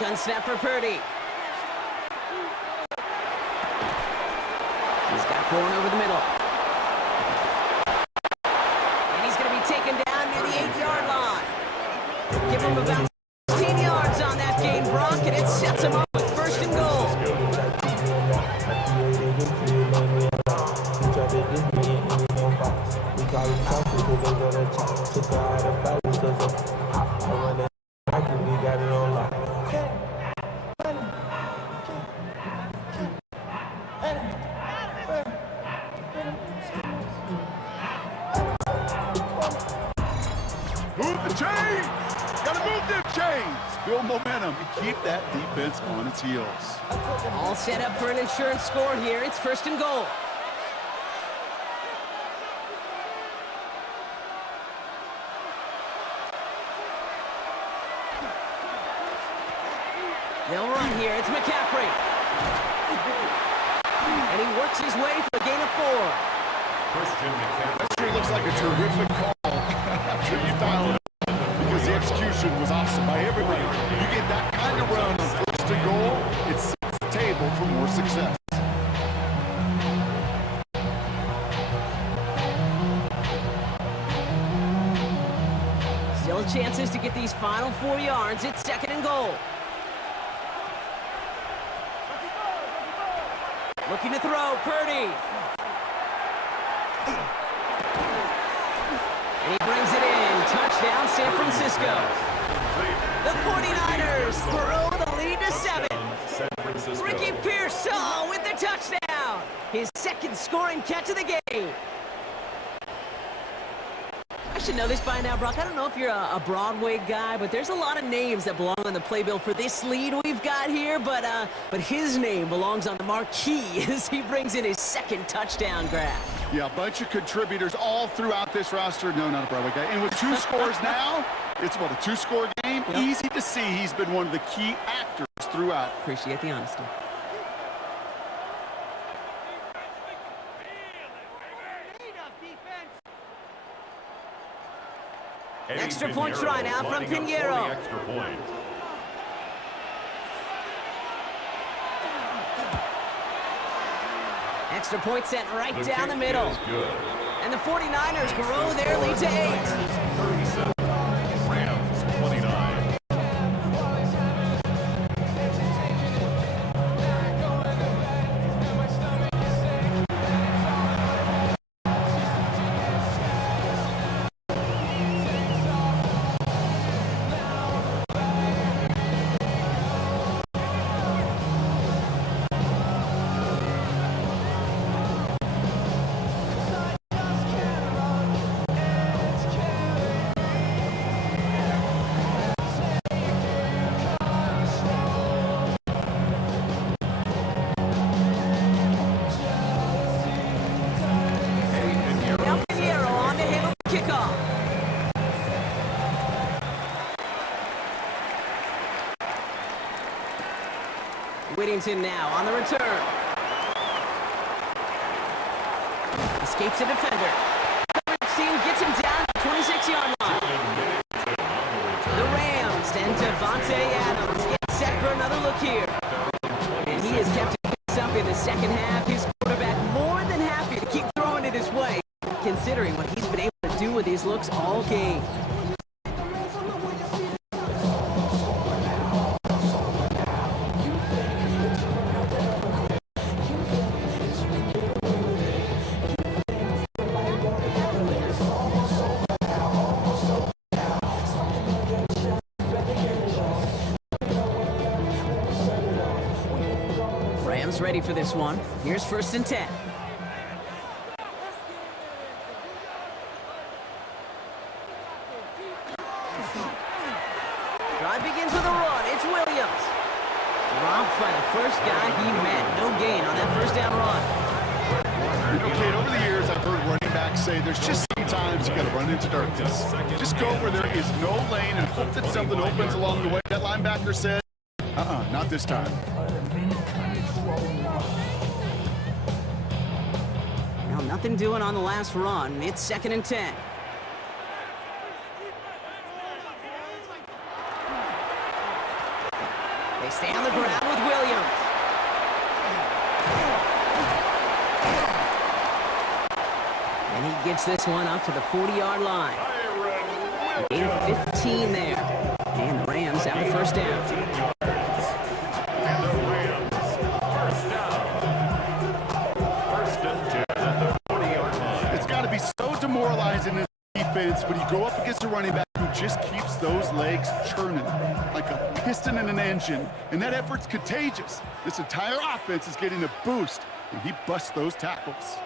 Shotgun snap for Purdy. He's got going over the middle. And he's going to be taken down near the 8-yard line. Give him about 16 yards on that gain, Brock, and it sets him up with 1st and goal. Move the chains! Gotta move them chains! Build momentum and keep that defense on its heels. All set up for an insurance score here. It's 1st and goal. They'll run here. It's McCaffrey. And he works his way for a gain of 4. Christian McCaffrey. That sure looks like a terrific call after you dial it up, because the execution was awesome by everybody. You get that kind of run on 1st and goal, it sets the table for more success. Still chances to get these final 4 yards. It's 2nd and goal. Looking to throw, Purdy. And he brings it in. Touchdown, San Francisco. The 49ers grow the lead to 7. San Francisco. Ricky Pearsall with the touchdown. His 2nd scoring catch of the game. I should know this by now, Brock. I don't know if you're a Broadway guy, but there's a lot of names that belong on the playbill for this lead we've got here, but his name belongs on the marquee as he brings in his 2nd touchdown grab. Yeah, a bunch of contributors all throughout this roster. No, not a Broadway guy. And with 2 scores now, it's what, a 2-score game? Yep. Easy to see he's been one of the key actors throughout. Appreciate the honesty. Eddie Extra point try now from lining up for the Pinheiro. extra point. Extra point sent right The down the kick middle. is good. And the 49ers grow their lead to 8. 37. Rams 29. Whittington now on the return. Escapes a defender. Coverage team gets him down to the 26-yard line. The Rams and Devontae Adams get set for another look here. And he has kept it up in the 2nd half. His quarterback more than happy to keep throwing it his way, considering what he's been able to do with these looks all game. Ready for this one. Here's 1st and 10. Drive begins with a run. It's Williams. Dropped by the first guy he met. No gain on that 1st down run. You know, Kate, over the years, I've heard running backs say there's just sometimes you got to run into darkness. Just go where there is no lane and hope that something opens along the way. That linebacker said, not this time. Well, nothing doing on the last run. It's 2nd and 10. They stay on the ground with Williams. And he gets this one up to the 40-yard line. Gain of 15 there. And the Rams have the first down. And the Rams, first down. First and 10 at the 40-yard line. It's got to be so demoralizing in defense when you go up against a running back who just keeps those legs churning like a piston in an engine, and that effort's contagious. This entire offense is getting a boost when he busts those tackles.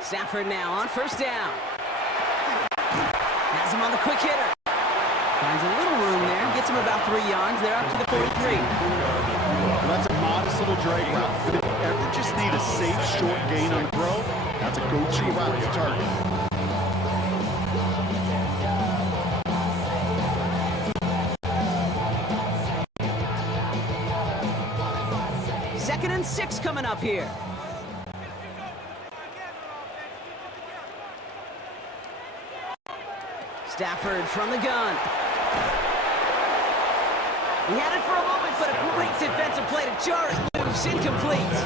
Stafford now on first down. Has him on the quick hitter. Finds a little room there, gets him about 3 yards. They're up to the 43. Well, that's a modest little drag route, but if you ever just need a safe, short gain on the throw, that's a go-to route to target. Second and 6 coming up here. Stafford from the gun. He had it for a moment, but a great defensive play to jar it loose. Incomplete.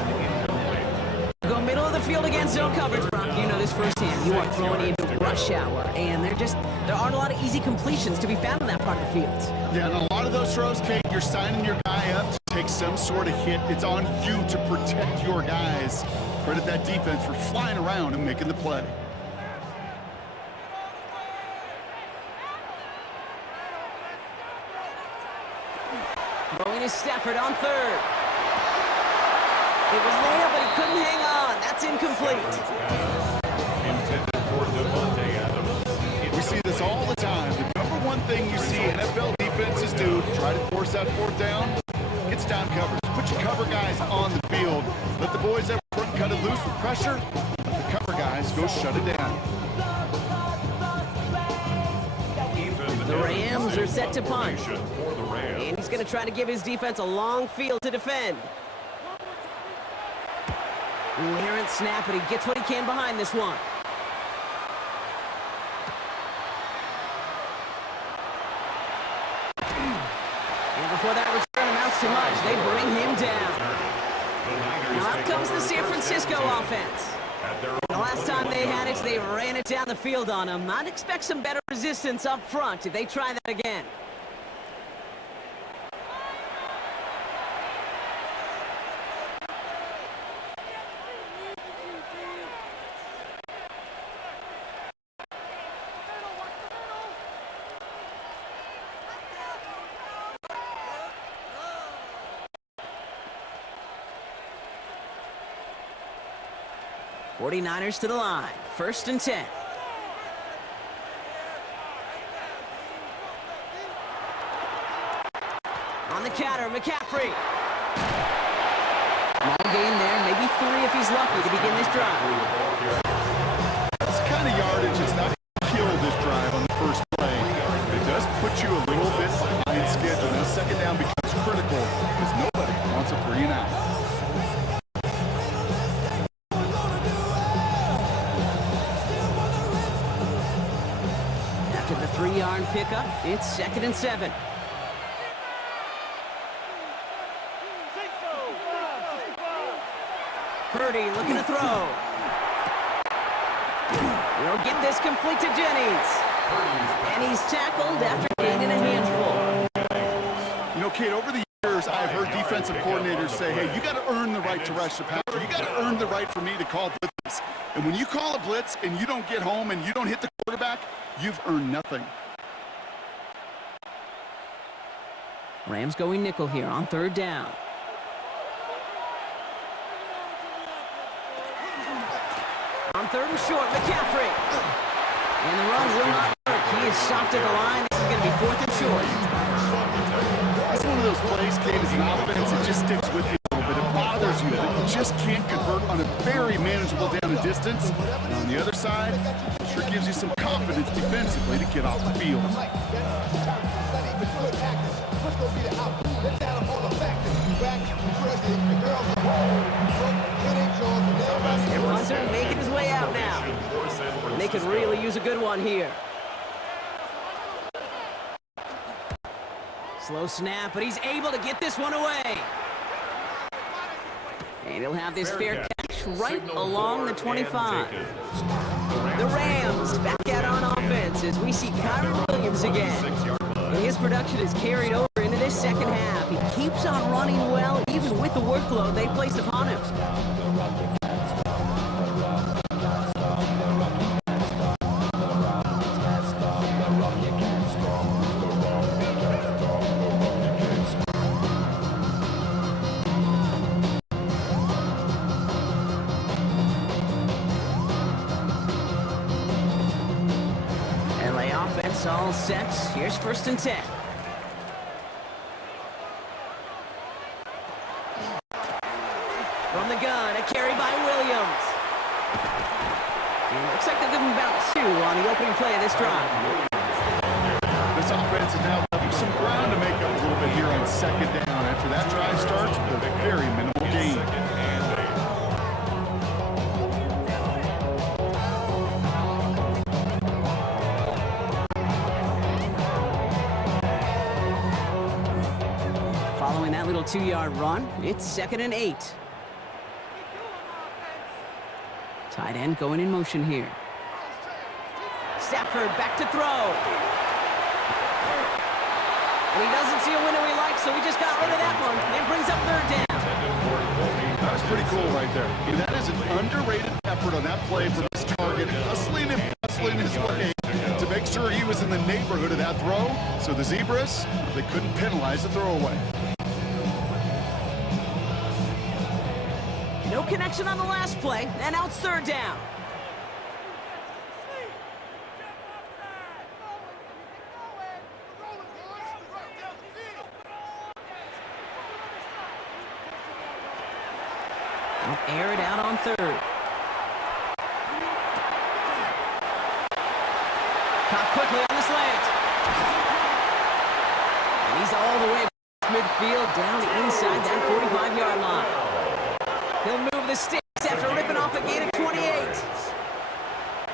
Go middle of the field against zone coverage, Brock. You know this firsthand. You are throwing into rush hour, and there aren't a lot of easy completions to be found in that part of the field. Yeah, and a lot of those throws, Kate, you're signing your guy up to take some sort of hit. It's on you to protect your guys. Credit that defense for flying around and making the play. Throwing is Stafford on third. It was there, but he couldn't hang on. That's incomplete. Intended for Devontae Adams. We see this all the time. The number one thing you see NFL defenses do to try to force that fourth down, gets down coverage. Put your cover guys on the field. Let the boys up front cut it loose with pressure. Let the cover guys go shut it down. The Rams are set to punt. For the Rams. And he's going to try to give his defense a long field to defend. Errant snap, but he gets what he can behind this one. And before that return amounts to much, they bring him down. Now up comes the San Francisco offense. The last time they had it, they ran it down the field on him. I'd expect some better resistance up front if they try that again. '49ers to the line. First and 10. On the counter, McCaffrey. Small gain there, maybe 3 if he's lucky to begin this drive. That's the kind of yardage that's not going to kill this drive on the first play. It does put you a little bit behind schedule. Now second down becomes critical because nobody wants a 3 and out. After the 3-yard pickup, it's second and 7. Purdy looking to throw. We'll get this complete to Jennings. And he's tackled after gaining a handful. You know, Kate, over the years, I've heard defensive coordinators say, hey, you got to earn the right to rush the passer. You got to earn the right for me to call blitzes. And when you call a blitz and you don't get home and you don't hit the quarterback, you've earned nothing. Rams going nickel here on third down. On third and short, McCaffrey. And the run will not work. He is stopped at the line. This is going to be fourth and short. That's one of those plays, Kate, as an offense, it just sticks with you a little bit. It bothers you that you just can't convert on a very manageable down and distance. And on the other side, it sure gives you some confidence defensively to get off the field. And Punter making his way out now. And they could really use a good one here. Slow snap, but he's able to get this one away. And he'll have this fair catch right along the 25. The Rams back out on offense as we see Kyron Williams again. And his production is carried over into this second half. He keeps on running well, even with the workload they placed upon him. All set. Here's 1st and 10. From the gun, a carry by Williams. And it looks like they'll give him about 2 on the opening play of this drive. This offense is now left some ground to make up a little bit here on 2nd down. After that drive starts with a very minimal gain. That little 2-yard run, it's 2nd and 8. Tight end going in motion here. Stafford back to throw. And he doesn't see a window he likes, so he just got rid of that one and brings up 3rd down. That was pretty cool right there. That is an underrated effort on that play from his target, hustling and bustling his way to make sure he was in the neighborhood of that throw. So the Zebras, they couldn't penalize the throwaway. No connection on the last play, and now it's 3rd down. They'll air it out on 3rd. Caught quickly on the slant. And he's all the way midfield down inside that 45-yard line. He'll move the sticks after ripping off a gain of 28.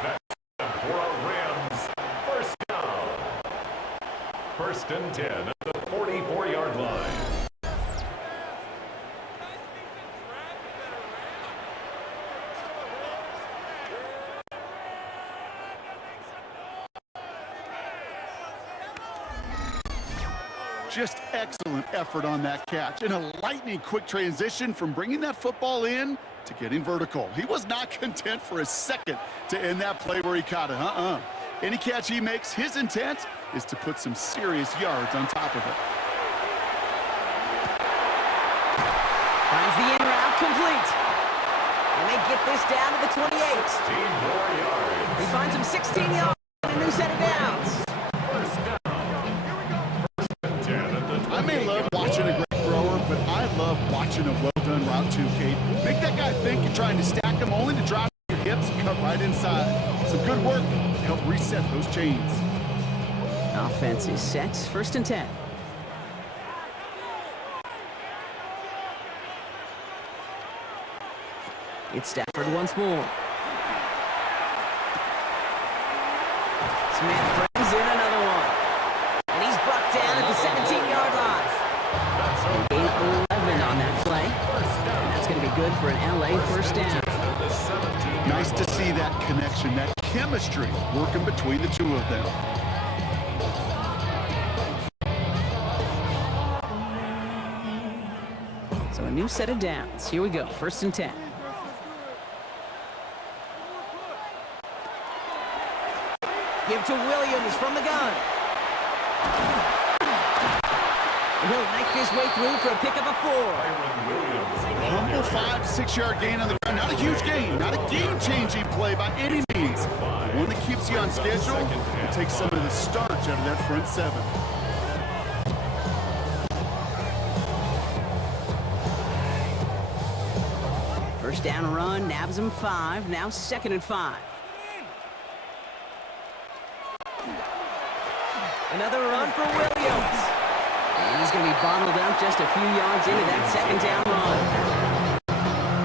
That's for our Rams. 1st down. 1st and 10 at the 44-yard line. Just excellent effort on that catch. And a lightning quick transition from bringing that football in to getting vertical. He was not content for a second to end that play where he caught it. Any catch he makes, his intent is to put some serious yards on top of it. Finds the in route complete. And they get this down to the 28. 16 more yards. He finds him 16 yards and a new set of downs. I may love watching a great thrower, but I love watching a well-done route too, Kate. Make that guy think you're trying to stack him only to drop your hips and cut right inside. Some good work to help reset those chains. Offense is set. 1st and 10. It's Stafford once more. Smith brings in another one. And he's brought down at the 17-yard line. Gain 11 on that play. And that's going to be good for an LA 1st down. Nice to see that connection, that chemistry working between the two of them. So a new set of downs. Here we go. 1st and 10. Give to Williams from the gun. And he'll knife his way through for a pickup of 4. Humble 5 to 6 yard gain on the ground. Not a huge gain, not a game-changing play by any means. One that keeps you on schedule and takes some of the starch out of that front 7. First down run, nabs him 5. Now 2nd and 5. Another run for Williams. And he's going to be bottled up just a few yards into that 2nd down run.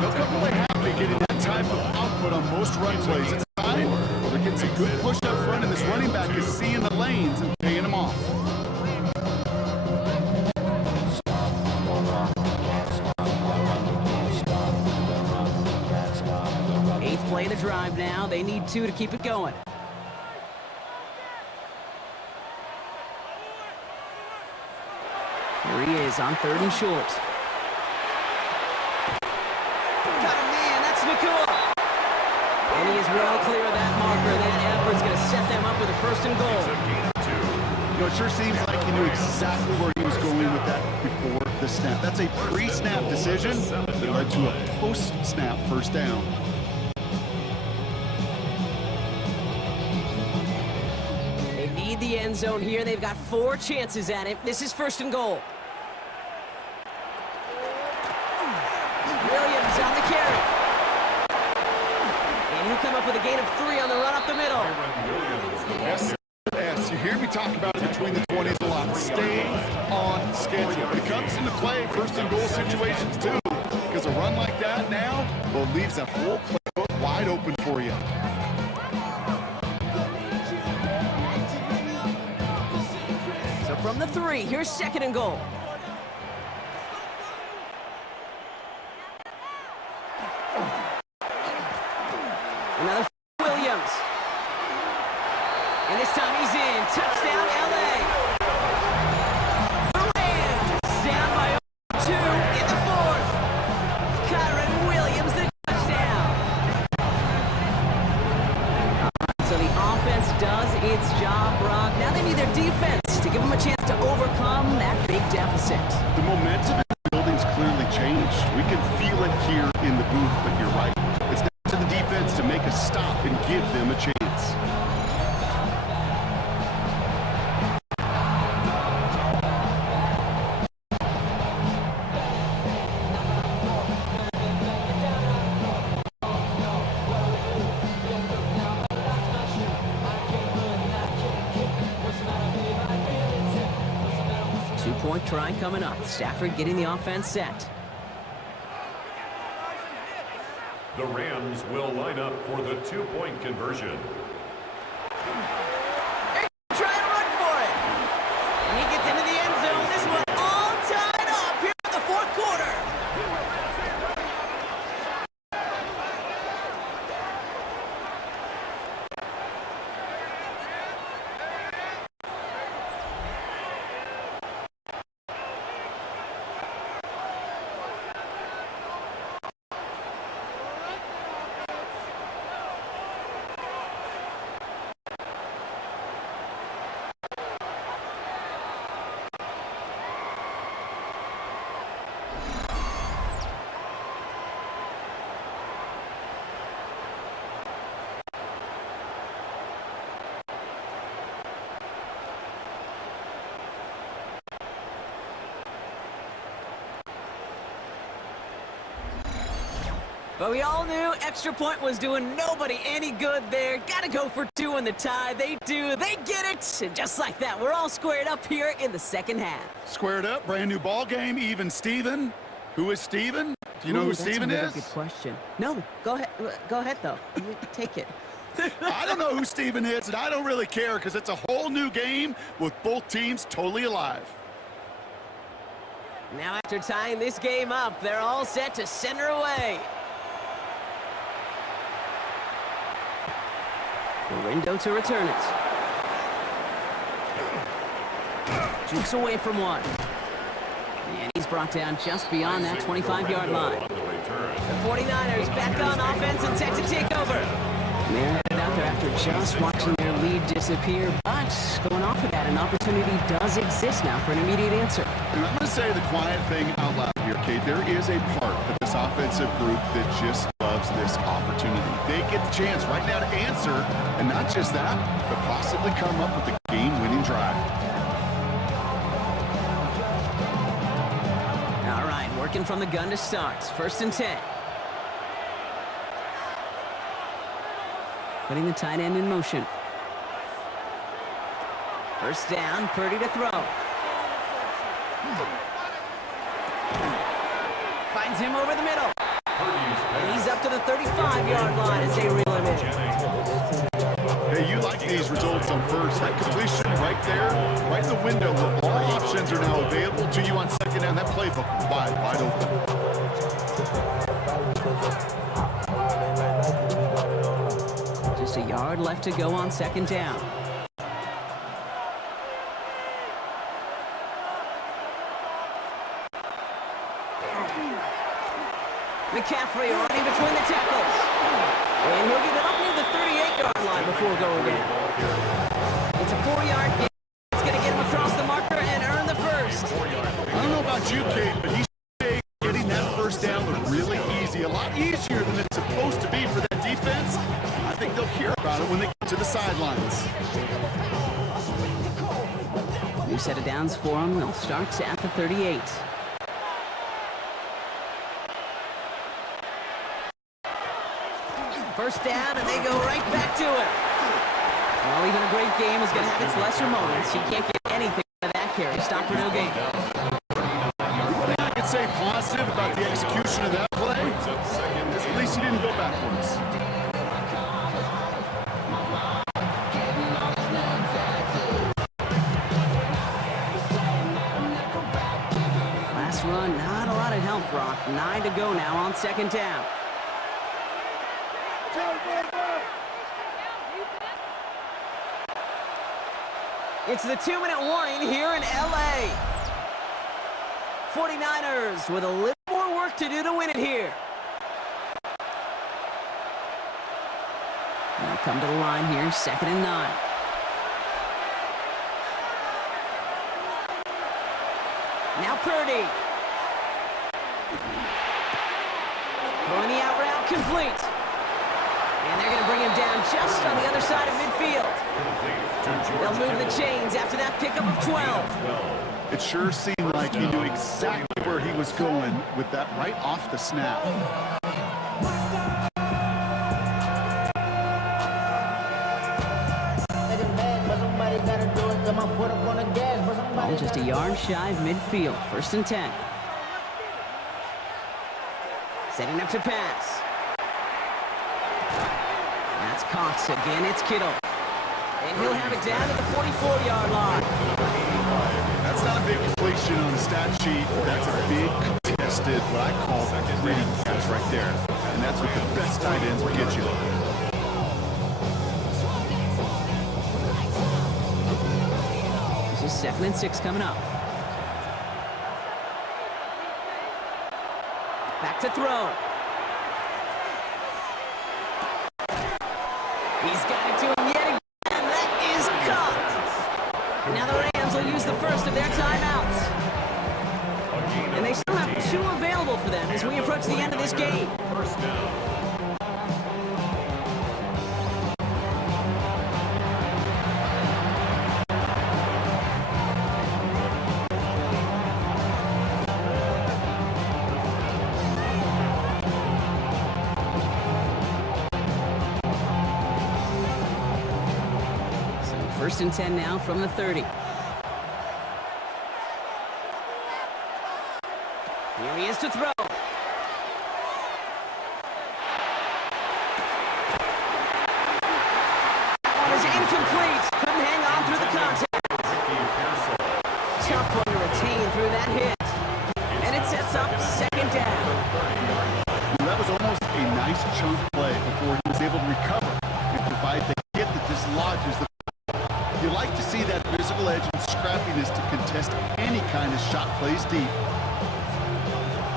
They'll come away happy getting that type of output on most run plays. It's time they're getting some good push up front, and this running back is seeing the lanes and paying them off. their drive now. They need 2 to keep it going. Here he is on 3rd and short. Got him, man. That's McCool. And he is well clear of that marker. That effort's going to set them up with a 1st and goal. You know, it sure seems like he knew exactly where he was going with that before the snap. That's a pre-snap decision that led to a post-snap 1st down. They need the end zone here. They've got 4 chances at it. This is 1st and goal. Williams on the carry. And he'll come up with a gain of 3 on the run up the middle. Yes, you hear me talk about it between the 20s a lot. Stay on schedule. When it comes into play, 1st and goal situations too, because a run like that now, well, leaves that whole playbook wide open for you. So from the 3, here's 2nd and goal. Another Williams. And this time he's in. Touchdown, LA. The Rams down by 2 in the 4th. Kyron Williams, the touchdown. All right, so the offense does its job, Brock. Now they need their defense to give them a chance to overcome that big deficit. The momentum in the building's clearly changed. We can feel it here in the booth, but you're right. It's down to the defense to make a stop and give them a chance. Two-point try coming up. Stafford getting the offense set. The Rams will line up for the 2-point conversion. Try to run for it. And he gets into the end zone. This one all tied up here in the 4th quarter. But we all knew extra point was doing nobody any good there. Gotta go for 2 in the tie. They do. They get it. And just like that, we're all squared up here in the 2nd half. Squared up, brand new ball game, even Steven. Who is Steven? Do you know who Steven is? That's a good question. No, go ahead. Go ahead, though. You take it. I don't know who Steven is, and I don't really care because it's a whole new game with both teams totally alive. Now after tying this game up, they're all set to center away. Window to return it. Jukes away from 1. And he's brought down just beyond that 25-yard line. The 49ers back on offense and set to take over. They're headed out there after just watching their lead disappear. But going off of that, an opportunity does exist now for an immediate answer. And I'm going to say the quiet thing out loud here, Kate. There is a part of this offensive group that just loves this opportunity. They get the chance right now to answer, and not just that, but possibly come up with a game-winning drive. All right, working from the gun to start. 1st and 10. Putting the tight end in motion. 1st down, Purdy to throw. Finds him over the middle. And he's up to the 35-yard line as they reel him in. Hey, you like these results on 1st. That completion right there, right in the window where all options are now available to you on 2nd down. That playbook wide open. yard left to go on second down. McCaffrey running between the tackles. And he'll get it up near the 38-yard line before going down. It's a 4-yard gain. It's going to get him across the marker and earn the first. I don't know about you, Kate, but he's getting that first down look really easy. A lot easier than it's supposed to be for that defense. I think they'll hear about it when they get to the sidelines. New set of downs for him. They'll start at the 38. First down, and they go right back to it. Well, even a great game is going to have its lesser moments. You can't get anything out of that carry. Stop for no gain. One thing I could say positive about the execution of that play is at least he didn't go backwards. Last run, not a lot of help, Brock. 9 to go now on second down. It's the 2-minute warning here in LA. 49ers with a little more work to do to win it here. Now come to the line here, 2nd and 9. Now Purdy. Throwing the out route complete. And they're going to bring him down just on the other side of midfield. They'll move the chains after that pickup of 12. It sure seemed like he knew exactly where he was going with that right off the snap. Ball just a yard shy of midfield. 1st and 10. Setting up to pass. That's Cox again. It's Kittle. And he'll have it down to the 44-yard line. That's not a big completion on the stat sheet. That's a big contested, what I call a gritty catch right there. And that's what the best tight ends will get you. This is 2nd and 6 coming up. Back to throw. He's got it to him yet again. That is caught. Now the Rams will use the first of their timeouts. And they still have 2 available for them as we approach the end of this game. First down. First and 10 now from the 30. Here he is to throw. That one is incomplete. Couldn't hang on through the contact. Tough one to retain through that hit. And it sets up 2nd down. That was almost a nice chunk play before he was able to recover. If I get that dislodges the you like to see that physical edge and scrappiness to contest any kind of shot plays deep.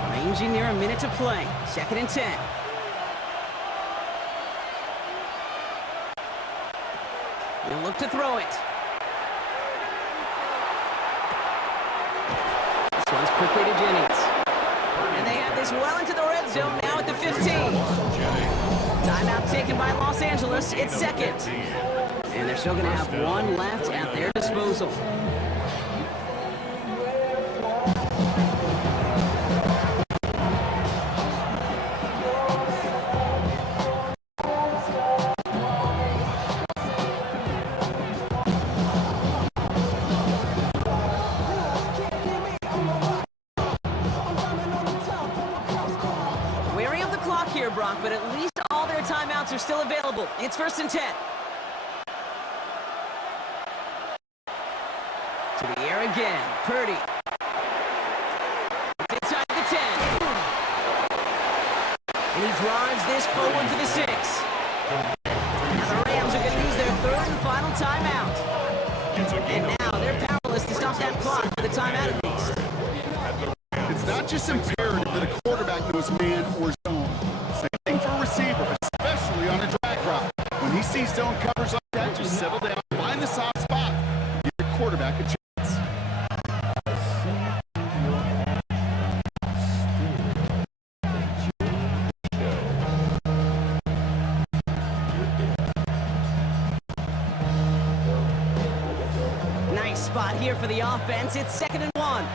Ranging near a minute to play. 2nd and 10. He'll look to throw it. This one's quickly to Jennings. And they have this well into the red zone now at the 15. Timeout taken by Los Angeles. It's 2nd. And they're still going to have 1 left at their disposal. Wary of the clock here, Brock, but at least all their timeouts are still available. It's 1st and 10. To the air again, Purdy. It's inside the 10. And he drives this forward to the 6. Now the Rams are going to that clock with a timeout at least. It's not just imperative that a quarterback knows man or zone. Same thing for a receiver, especially on a drag route. When he sees zone coverage like that, just settle down, find the soft spot, give your quarterback a chance. Nice spot here for the offense. It's 2nd and 1.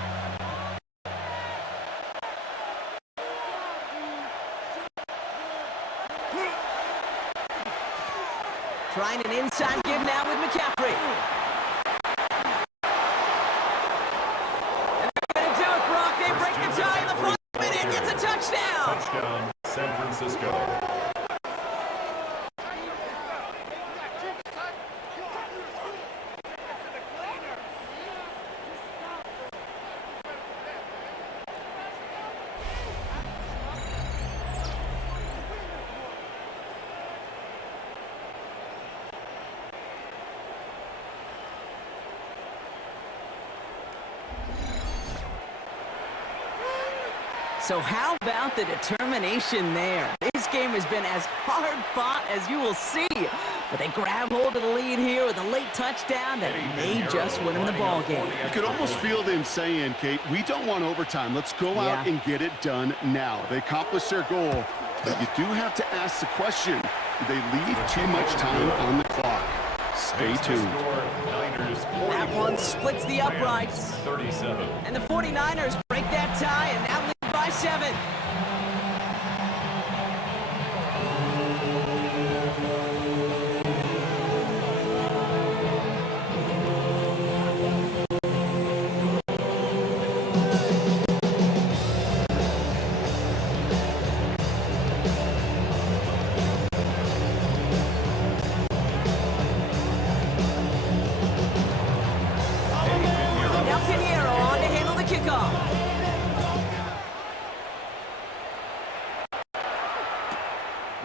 Trying an inside give now with McCaffrey. And they're going to do it, Brock. They break the tie in the final minute. It's a touchdown. Touchdown, San Francisco. So how about the determination there? This game has been as hard fought as you will see. But they grab hold of the lead here with a late touchdown that may just win them the ball game. You could almost feel them saying, Kate, we don't want overtime. Let's go out and get it done now. They accomplished their goal, but you do have to ask the question, do they leave too much time on the clock? Stay tuned. That one splits the uprights. 37. And the 49ers break that tie and now lead by 7.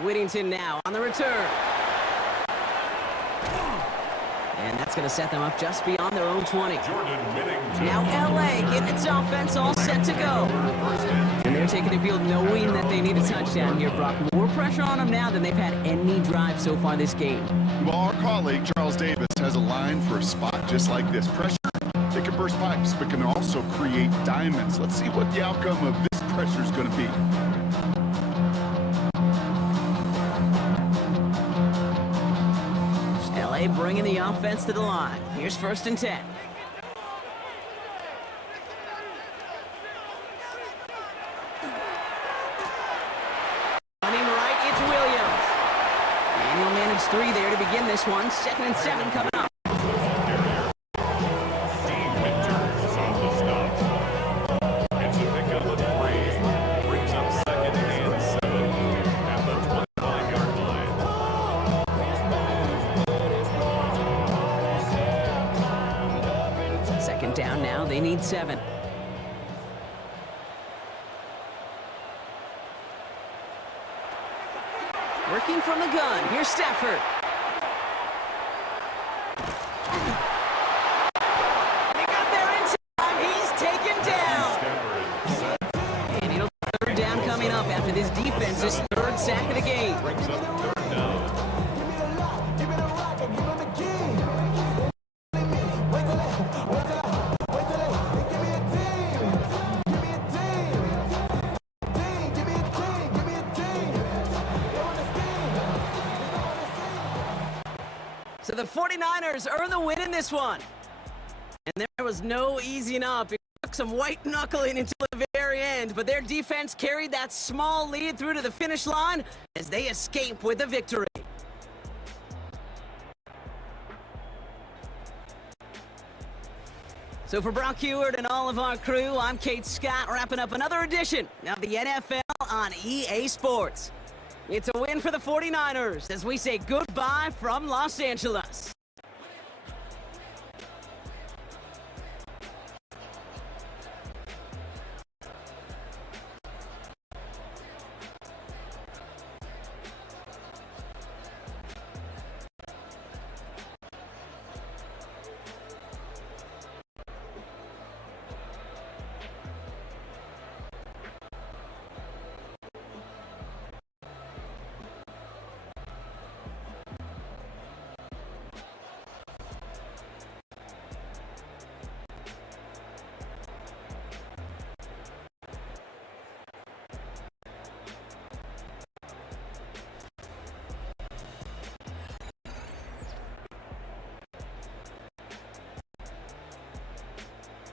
Whittington now on the return. And that's going to set them up just beyond their own 20. Now LA getting its offense all set to go. And they're taking the field knowing that they need a touchdown here, Brock. More pressure on them now than they've had any drive so far this game. Well, our colleague, Charles Davis, has a line for a spot just like this. Pressure, it can burst pipes, but can also create diamonds. Let's see what the outcome of this pressure is going to be. LA bringing the offense to the line. Here's 1st and 10. Running right, it's Williams. And he'll manage 3 there to begin this one. 2nd and 7 coming up. Down now, they need 7. Working from the gun, here's Stafford. And he got there in time, he's taken down. And it'll be 3rd down coming up after this defense's 3rd sack of the game. Brings up 3rd down. So the 49ers earn the win in this one. And there was no easing up. It took some white knuckling until the very end, but their defense carried that small lead through to the finish line as they escape with a victory. So for Brock Heward and all of our crew, I'm Kate Scott, wrapping up another edition of the NFL on EA Sports. It's a win for the 49ers as we say goodbye from Los Angeles.